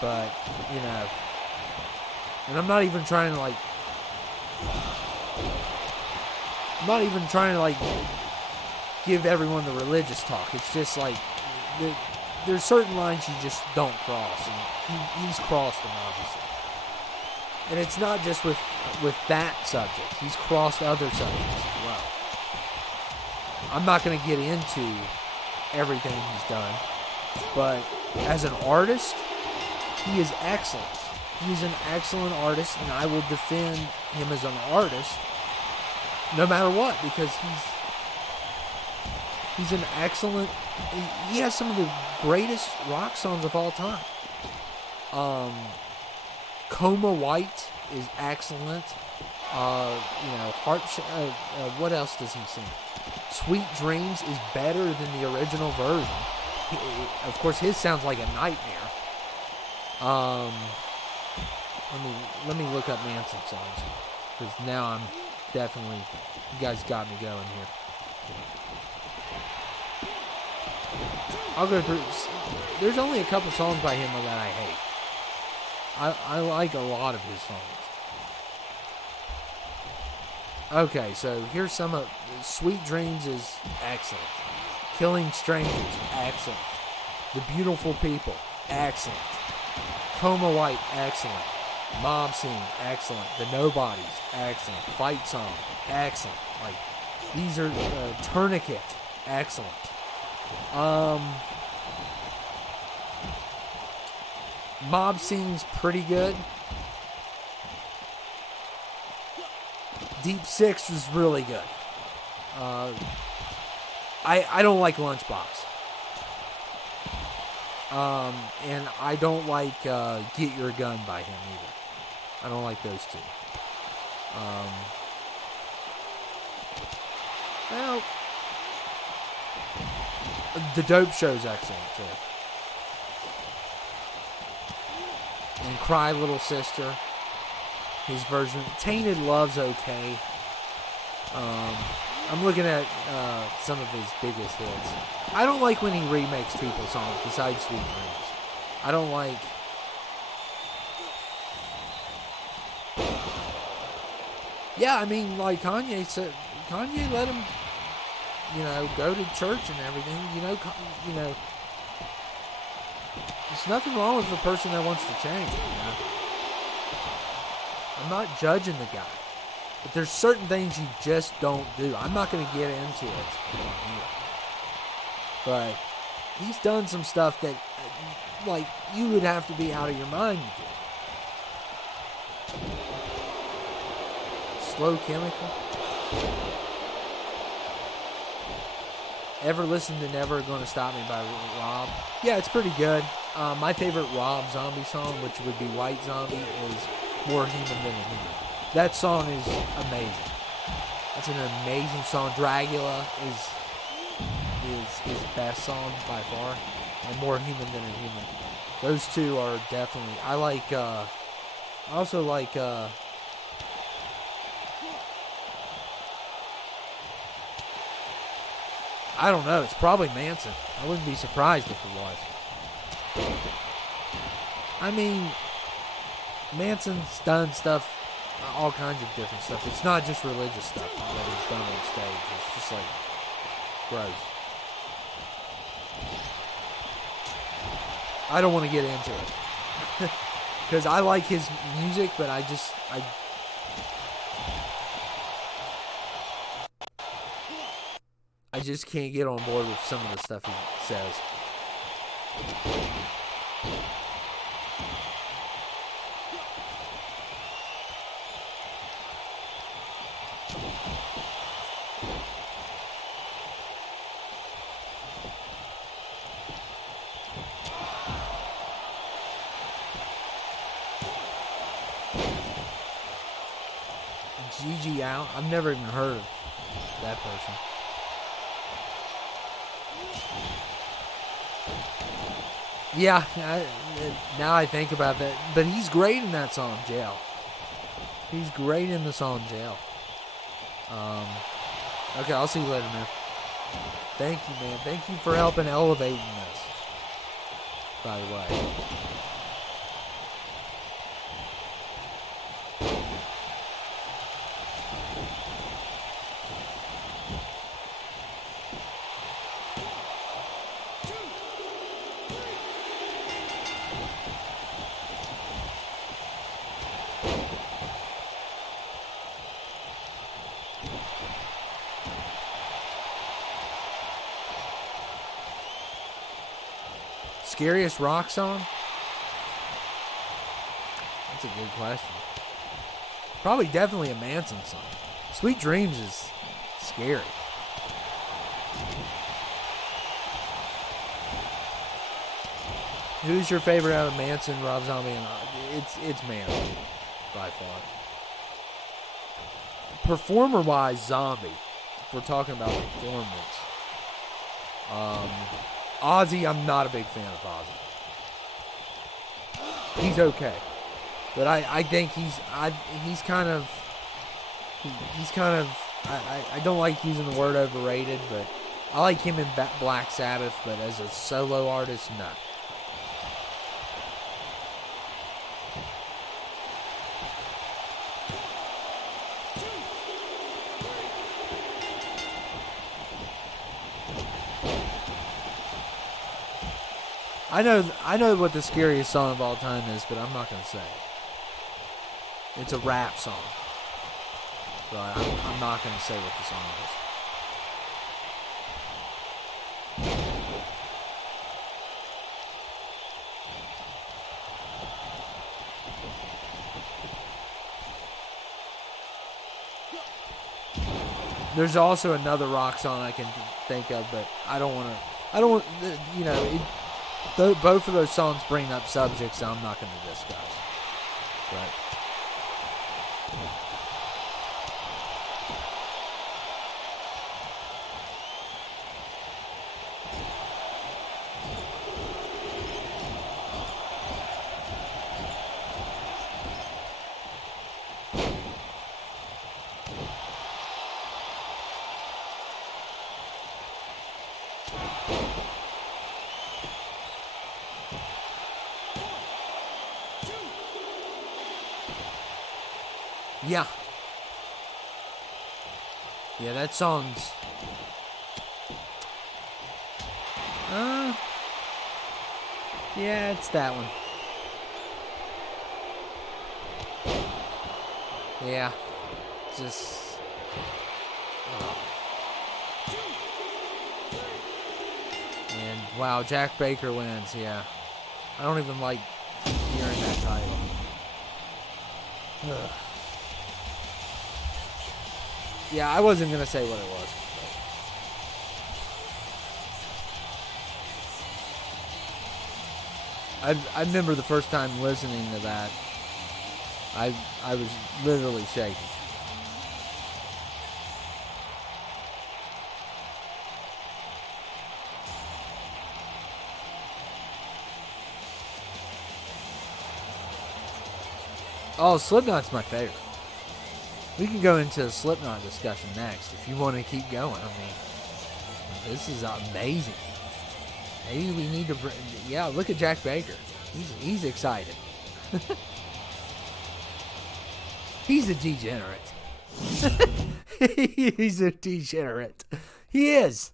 But, you know, and I'm not even trying to give everyone the religious talk. It's just there's certain lines you just don't cross, and he's crossed them, obviously. And it's not just with that subject. He's crossed other subjects as well. I'm not going to get into everything he's done, but as an artist, he is excellent. He's an excellent artist, and I will defend him as an artist no matter what, because he's an excellent. He has some of the greatest rock songs of all time. Coma White is excellent. What else does he sing? Sweet Dreams is better than the original version. Of course, his sounds like a nightmare. Let me look up Manson songs, because now I'm definitely, you guys got me going here. I'll go through. There's only a couple songs by him that I hate. I like a lot of his songs. Okay, so here's some of Sweet Dreams is excellent. Killing Strangers, excellent. The Beautiful People, excellent. Coma White, excellent. Mob Scene, excellent. The Nobodies, excellent. Fight Song, excellent. These are Tourniquet, excellent. Mob Scene's pretty good. Deep Six was really good. I don't like Lunchbox. And I don't like Get Your Gun by him either. I don't like those two. Well, The Dope Show's excellent too. And Cry Little Sister, his version. Tainted Love's okay. I'm looking at some of his biggest hits. I don't like when he remakes people's songs besides Sweet Dreams. I don't like... Yeah, I mean, like Kanye said, Kanye let him, go to church and everything. There's nothing wrong with the person that wants to change. I'm not judging the guy, but there's certain things you just don't do. I'm not going to get into it here, but he's done some stuff that, you would have to be out of your mind to do. Slow Chemical. Ever Listen to Never Gonna Stop Me by Rob? Yeah, it's pretty good. My favorite Rob Zombie song, which would be White Zombie, is More Human Than a Human. That song is amazing. That's an amazing song. Dracula is his best song by far, and More Human Than a Human. Those two are definitely. I also like. I don't know. It's probably Manson. I wouldn't be surprised if it was. I mean, Manson's done stuff, all kinds of different stuff. It's not just religious stuff that he's done on stage. It's just gross. I don't want to get into it. Because I like his music, but I just can't get on board with some of the stuff he says. Gigi Out. I've never even heard of that person. Yeah, now I think about that. But he's great in that song, Jail. He's great in the song, Jail. Okay, I'll see you later, man. Thank you, man. Thank you for helping elevating this, by the way. Scariest rock song? That's a good question. Probably definitely a Manson song. Sweet Dreams is scary. Who's your favorite out of Manson, Rob Zombie, and it's Manson by far. Performer-wise, Zombie. If we're talking about performance. Ozzy, I'm not a big fan of Ozzy. He's okay, but I think he's kind of I don't like using the word overrated, but I like him in Black Sabbath, but as a solo artist, no. I know what the scariest song of all time is, but I'm not going to say it. It's a rap song. But I'm not going to say what the song is. There's also another rock song I can think of, but I don't want, you know, both of those songs bring up subjects I'm not going to discuss. Right. Yeah. Yeah, that song's... yeah, it's that one. Yeah. Just... And, wow, Jack Baker wins, yeah. I don't even like hearing that title. Ugh. Yeah, I wasn't going to say what it was. I remember the first time listening to that, I was literally shaking. Oh, Slipknot's my favorite. We can go into the Slipknot discussion next if you want to keep going. I mean, this is amazing. Maybe we need to... Yeah, look at Jack Baker. He's excited. He's a degenerate. He's a degenerate. He is.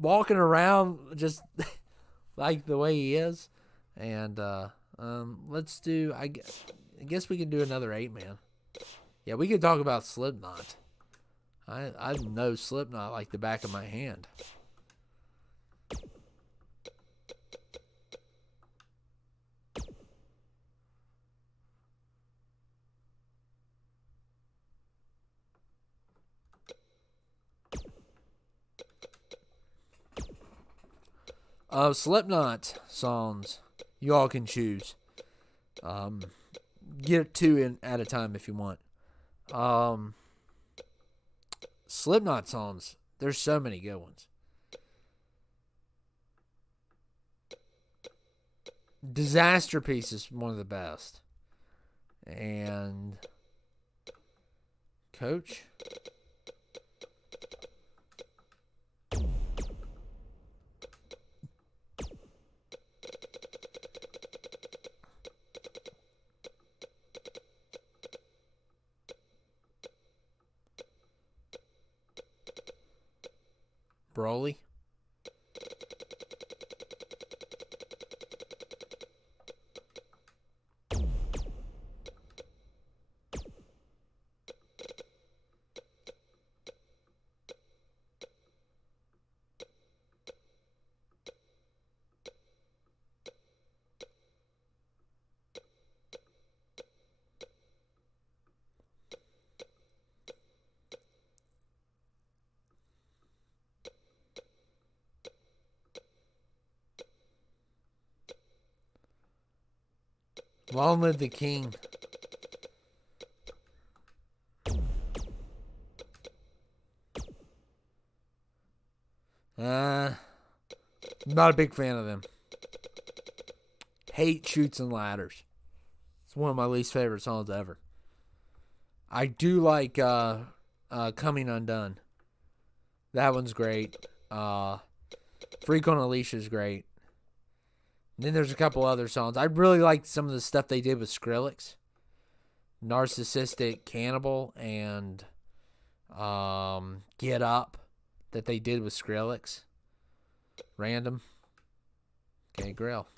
Walking around just like the way he is. And let's do... I guess we can do another 8-man. Yeah, we could talk about Slipknot. I know Slipknot like the back of my hand. Slipknot songs you all can choose. get 2 in at a time if you want. Slipknot songs. There's so many good ones. Disaster Piece is one of the best. And Coach. Broly. Long live the king. Not a big fan of them. Hate Chutes and Ladders. It's one of my least favorite songs ever. I do like Coming Undone. That one's great. Freak on a Leash is great. And then there's a couple other songs. I really liked some of the stuff they did with Skrillex. Narcissistic Cannibal and Get Up that they did with Skrillex. Random. Okay, Grill.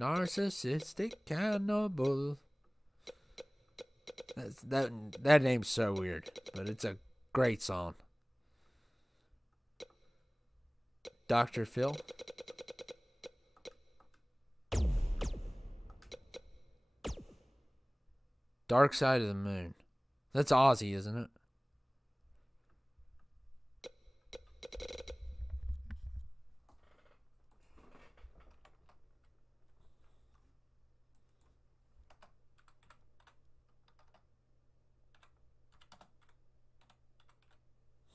Narcissistic Cannibal. That name's so weird, but it's a great song. Dr. Phil. Dark Side of the Moon. That's Ozzy, isn't it?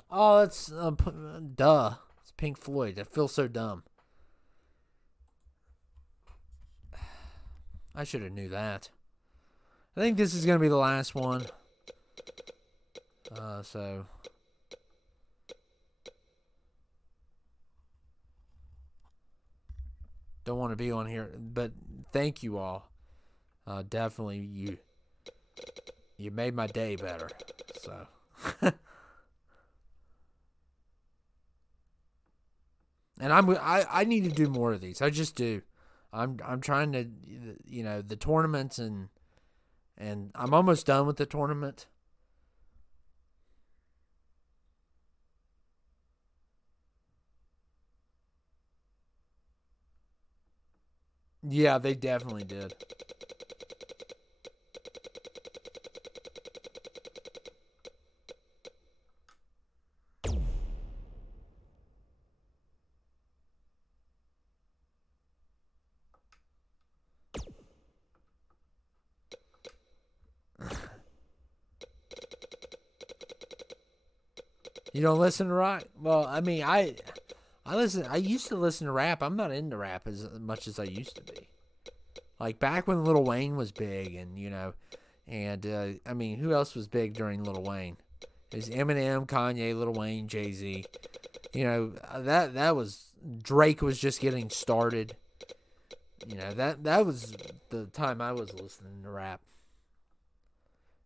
Oh, that's duh. It's Pink Floyd. I feel so dumb. I should have knew that. I think this is going to be the last one. So don't want to be on here, but thank you all. Definitely you made my day better. So and I need to do more of these. I just do. I'm trying to, the tournaments and I'm almost done with the tournament. Yeah, they definitely did. You don't listen to rock? Well, I mean, I used to listen to rap. I'm not into rap as much as I used to be. Like back when Lil Wayne was big, and I mean, who else was big during Lil Wayne? It was Eminem, Kanye, Lil Wayne, Jay-Z. That was Drake was just getting started. That was the time I was listening to rap.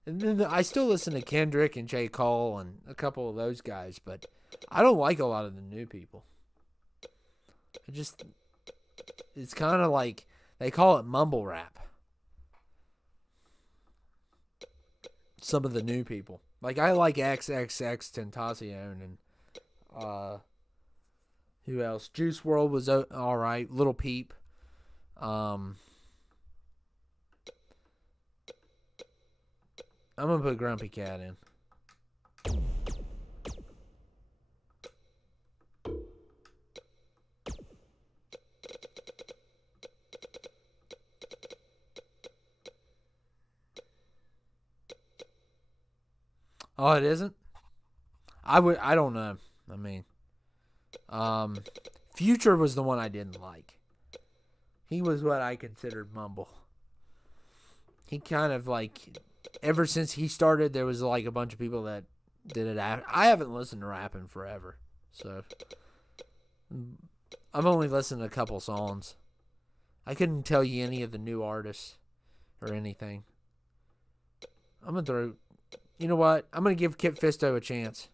And then I still listen to Kendrick and J. Cole and a couple of those guys, but I don't like a lot of the new people. It's kind of like, they call it mumble rap. Some of the new people. Like, I like XXX Tentacion and, who else? Juice WRLD was alright. Little Peep. I'm going to put Grumpy Cat in. Oh, it isn't? I don't know. I mean, Future was the one I didn't like. He was what I considered mumble. He kind of like, ever since he started, there was like a bunch of people that did it. I haven't listened to rap in forever, so I've only listened to a couple songs. I couldn't tell you any of the new artists or anything. I'm gonna throw. You know what? I'm gonna give Kit Fisto a chance.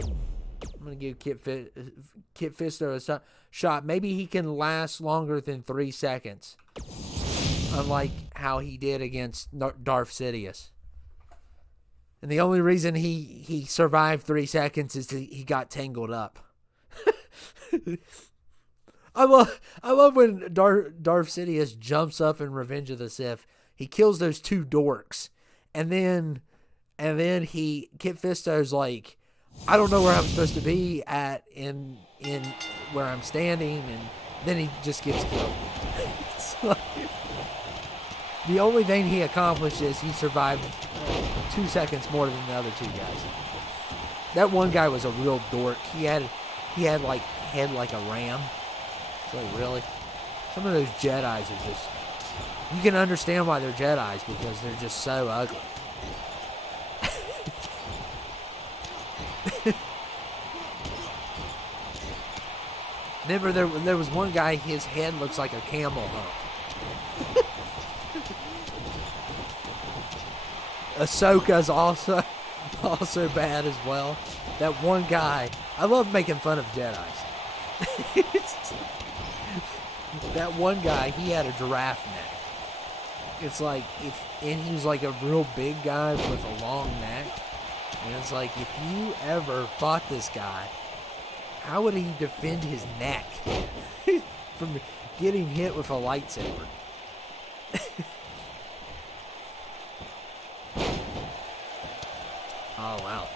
I'm gonna give Kit Fisto a shot. Maybe he can last longer than 3 seconds, unlike how he did against Darth Sidious. And the only reason he survived 3 seconds is he got tangled up. I love when Darth Sidious jumps up in Revenge of the Sith. He kills those 2 dorks, and then Kit Fisto's like, I don't know where I'm supposed to be at in where I'm standing, and then he just gets killed. It's like, the only thing he accomplished is he survived 2 seconds more than the other 2 guys. That one guy was a real dork. He had like head like a ram. It's like, really? Some of those Jedis are just, you can understand why they're Jedis, because they're just so ugly. Remember, there was one guy, his head looks like a camel hump. Ahsoka's also bad as well. That one guy, I love making fun of Jedis. That one guy, he had a giraffe neck. It's like, and he was like a real big guy with a long neck. And it's like, if you ever fought this guy, how would he defend his neck from getting hit with a lightsaber? Oh, wow.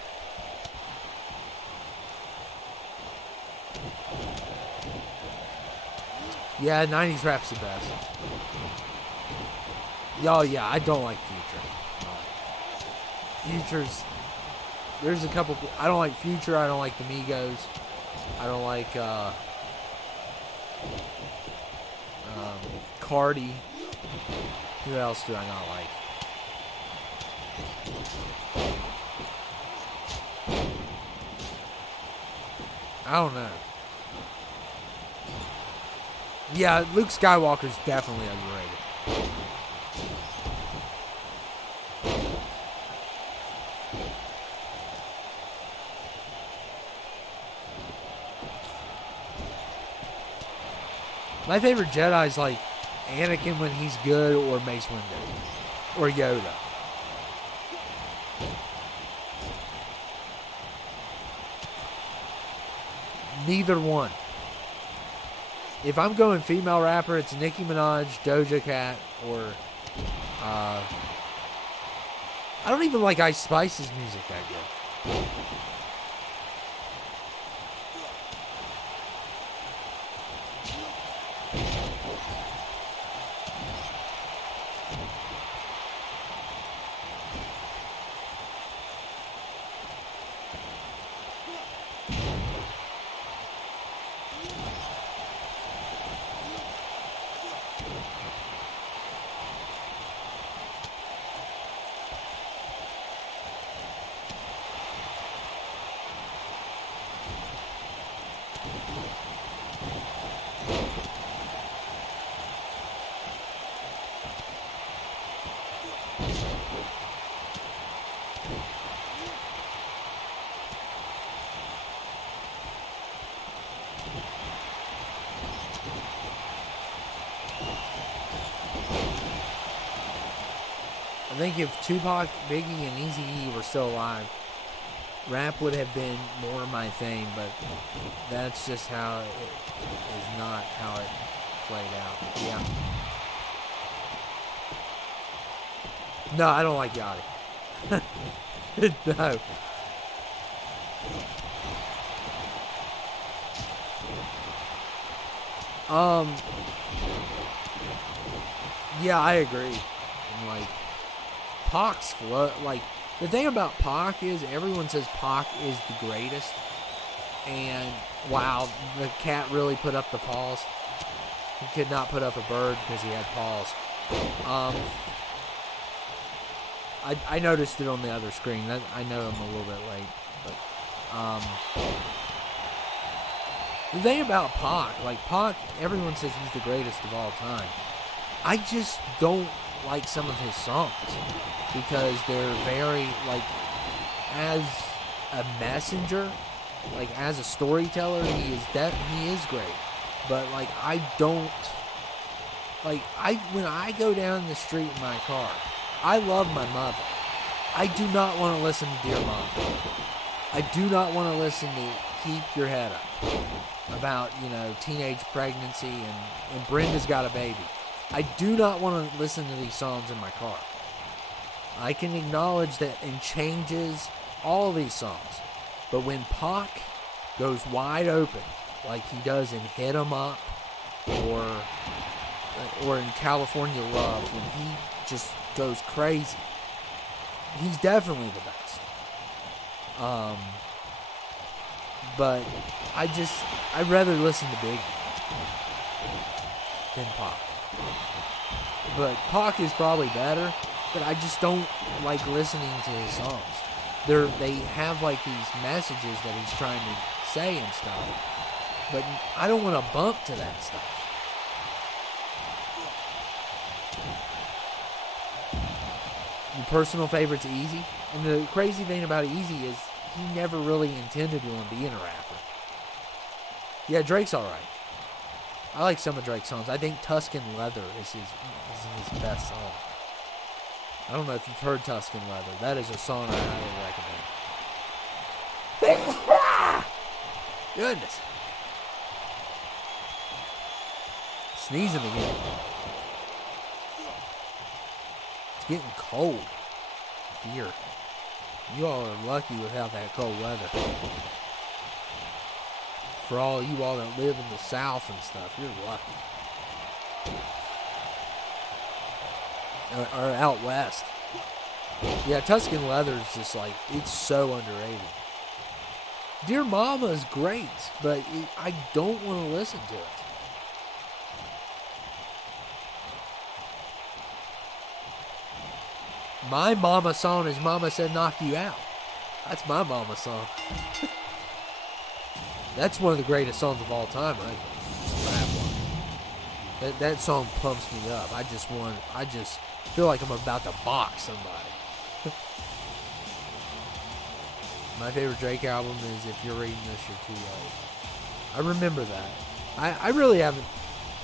Yeah, 90s rap's the best. Oh, yeah, I don't like Future. Future's... There's a couple... I don't like Future. I don't like the Migos. I don't like Cardi. Who else do I not like? I don't know. Yeah, Luke Skywalker's definitely underrated. My favorite Jedi is like Anakin when he's good, or Mace Windu, or Yoda. Neither one. If I'm going female rapper, it's Nicki Minaj, Doja Cat, or I don't even like Ice Spice's music that good. I think if Tupac, Biggie, and Eazy-E were still alive, rap would have been more my thing, but that's just how it is not how it played out. Yeah. No, I don't like Yachty. No. Yeah, I agree. And like, Pac's flow, like, the thing about Pac is everyone says Pac is the greatest. And, wow, the cat really put up the paws. He could not put up a bird because he had paws. I noticed it on the other screen. I know I'm a little bit late. But, the thing about Pac, like, Pac, everyone says he's the greatest of all time. I just don't like some of his songs because they're very, like, as a messenger, like, as a storyteller, he is great. But, like, I don't, like, when I go down the street in my car, I love my mother. I do not want to listen to Dear Mom. I do not want to listen to Keep Your Head Up about, teenage pregnancy and Brenda's got a baby. I do not want to listen to these songs in my car. I can acknowledge that and changes all these songs. But when Pac goes wide open, like he does in Hit 'Em Up or in California Love, when he just goes crazy, he's definitely the best. But I'd rather listen to Biggie than Pac. But Pac is probably better, but I just don't like listening to his songs. They have like these messages that he's trying to say and stuff, but I don't want to bump to that stuff. Your personal favorite's Easy, and the crazy thing about Easy is he never really intended on being a rapper. Yeah, Drake's alright. I like some of Drake's songs. I think Tuscan Leather is his best song. I don't know if you've heard Tuscan Leather. That is a song I highly recommend. Goodness. Sneezing again. It's getting cold. Dear. You all are lucky without that cold weather. For all you all that live in the South and stuff, you're lucky. Or out west. Yeah, Tuscan Leather is just like, it's so underrated. Dear Mama is great, but I don't want to listen to it. My mama song is Mama Said Knock You Out. That's my mama song. That's one of the greatest songs of all time, I think. That song pumps me up. I just feel like I'm about to box somebody. My favorite Drake album is If You're Reading This, You're Too Late. I remember that. I really haven't.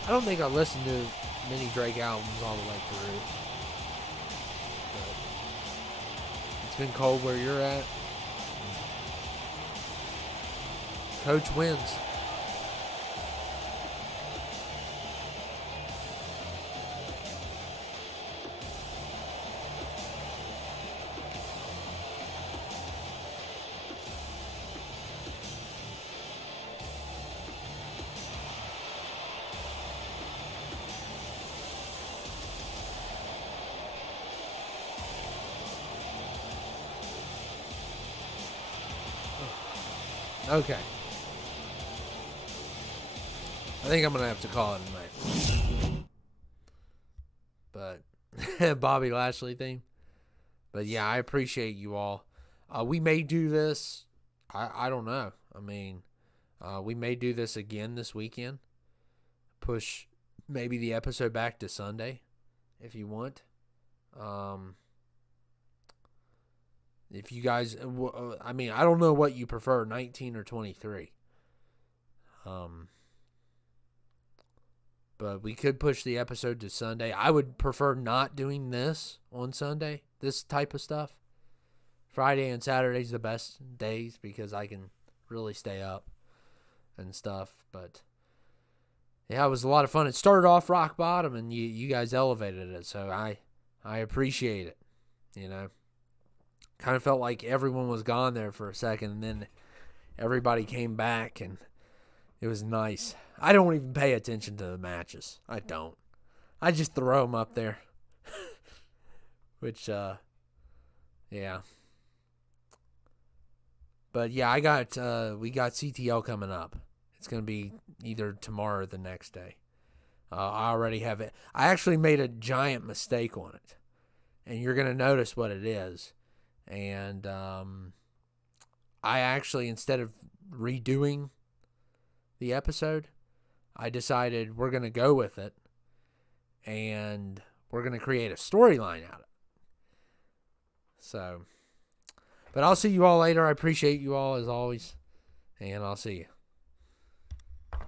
I don't think I've listened to many Drake albums all the way through. But it's been cold where you're at. Coach wins. Okay. I think I'm going to have to call it a night. But, Bobby Lashley thing. But yeah, I appreciate you all. We may do this. I don't know. I mean, we may do this again this weekend. Push maybe the episode back to Sunday if you want. If you guys, I mean, I don't know what you prefer, 19 or 23. But we could push the episode to Sunday. I would prefer not doing this on Sunday, this type of stuff. Friday and Saturday's the best days because I can really stay up and stuff. But yeah, it was a lot of fun. It started off rock bottom and you guys elevated it. So I appreciate it. You know, kind of felt like everyone was gone there for a second and then everybody came back and it was nice. I don't even pay attention to the matches. I don't. I just throw them up there. Which, Yeah. But yeah, we got CTL coming up. It's going to be either tomorrow or the next day. I already have it. I actually made a giant mistake on it, and you're going to notice what it is. And I actually, instead of redoing the episode, I decided we're going to go with it, and we're going to create a storyline out of it. So, but I'll see you all later. I appreciate you all as always, and I'll see you.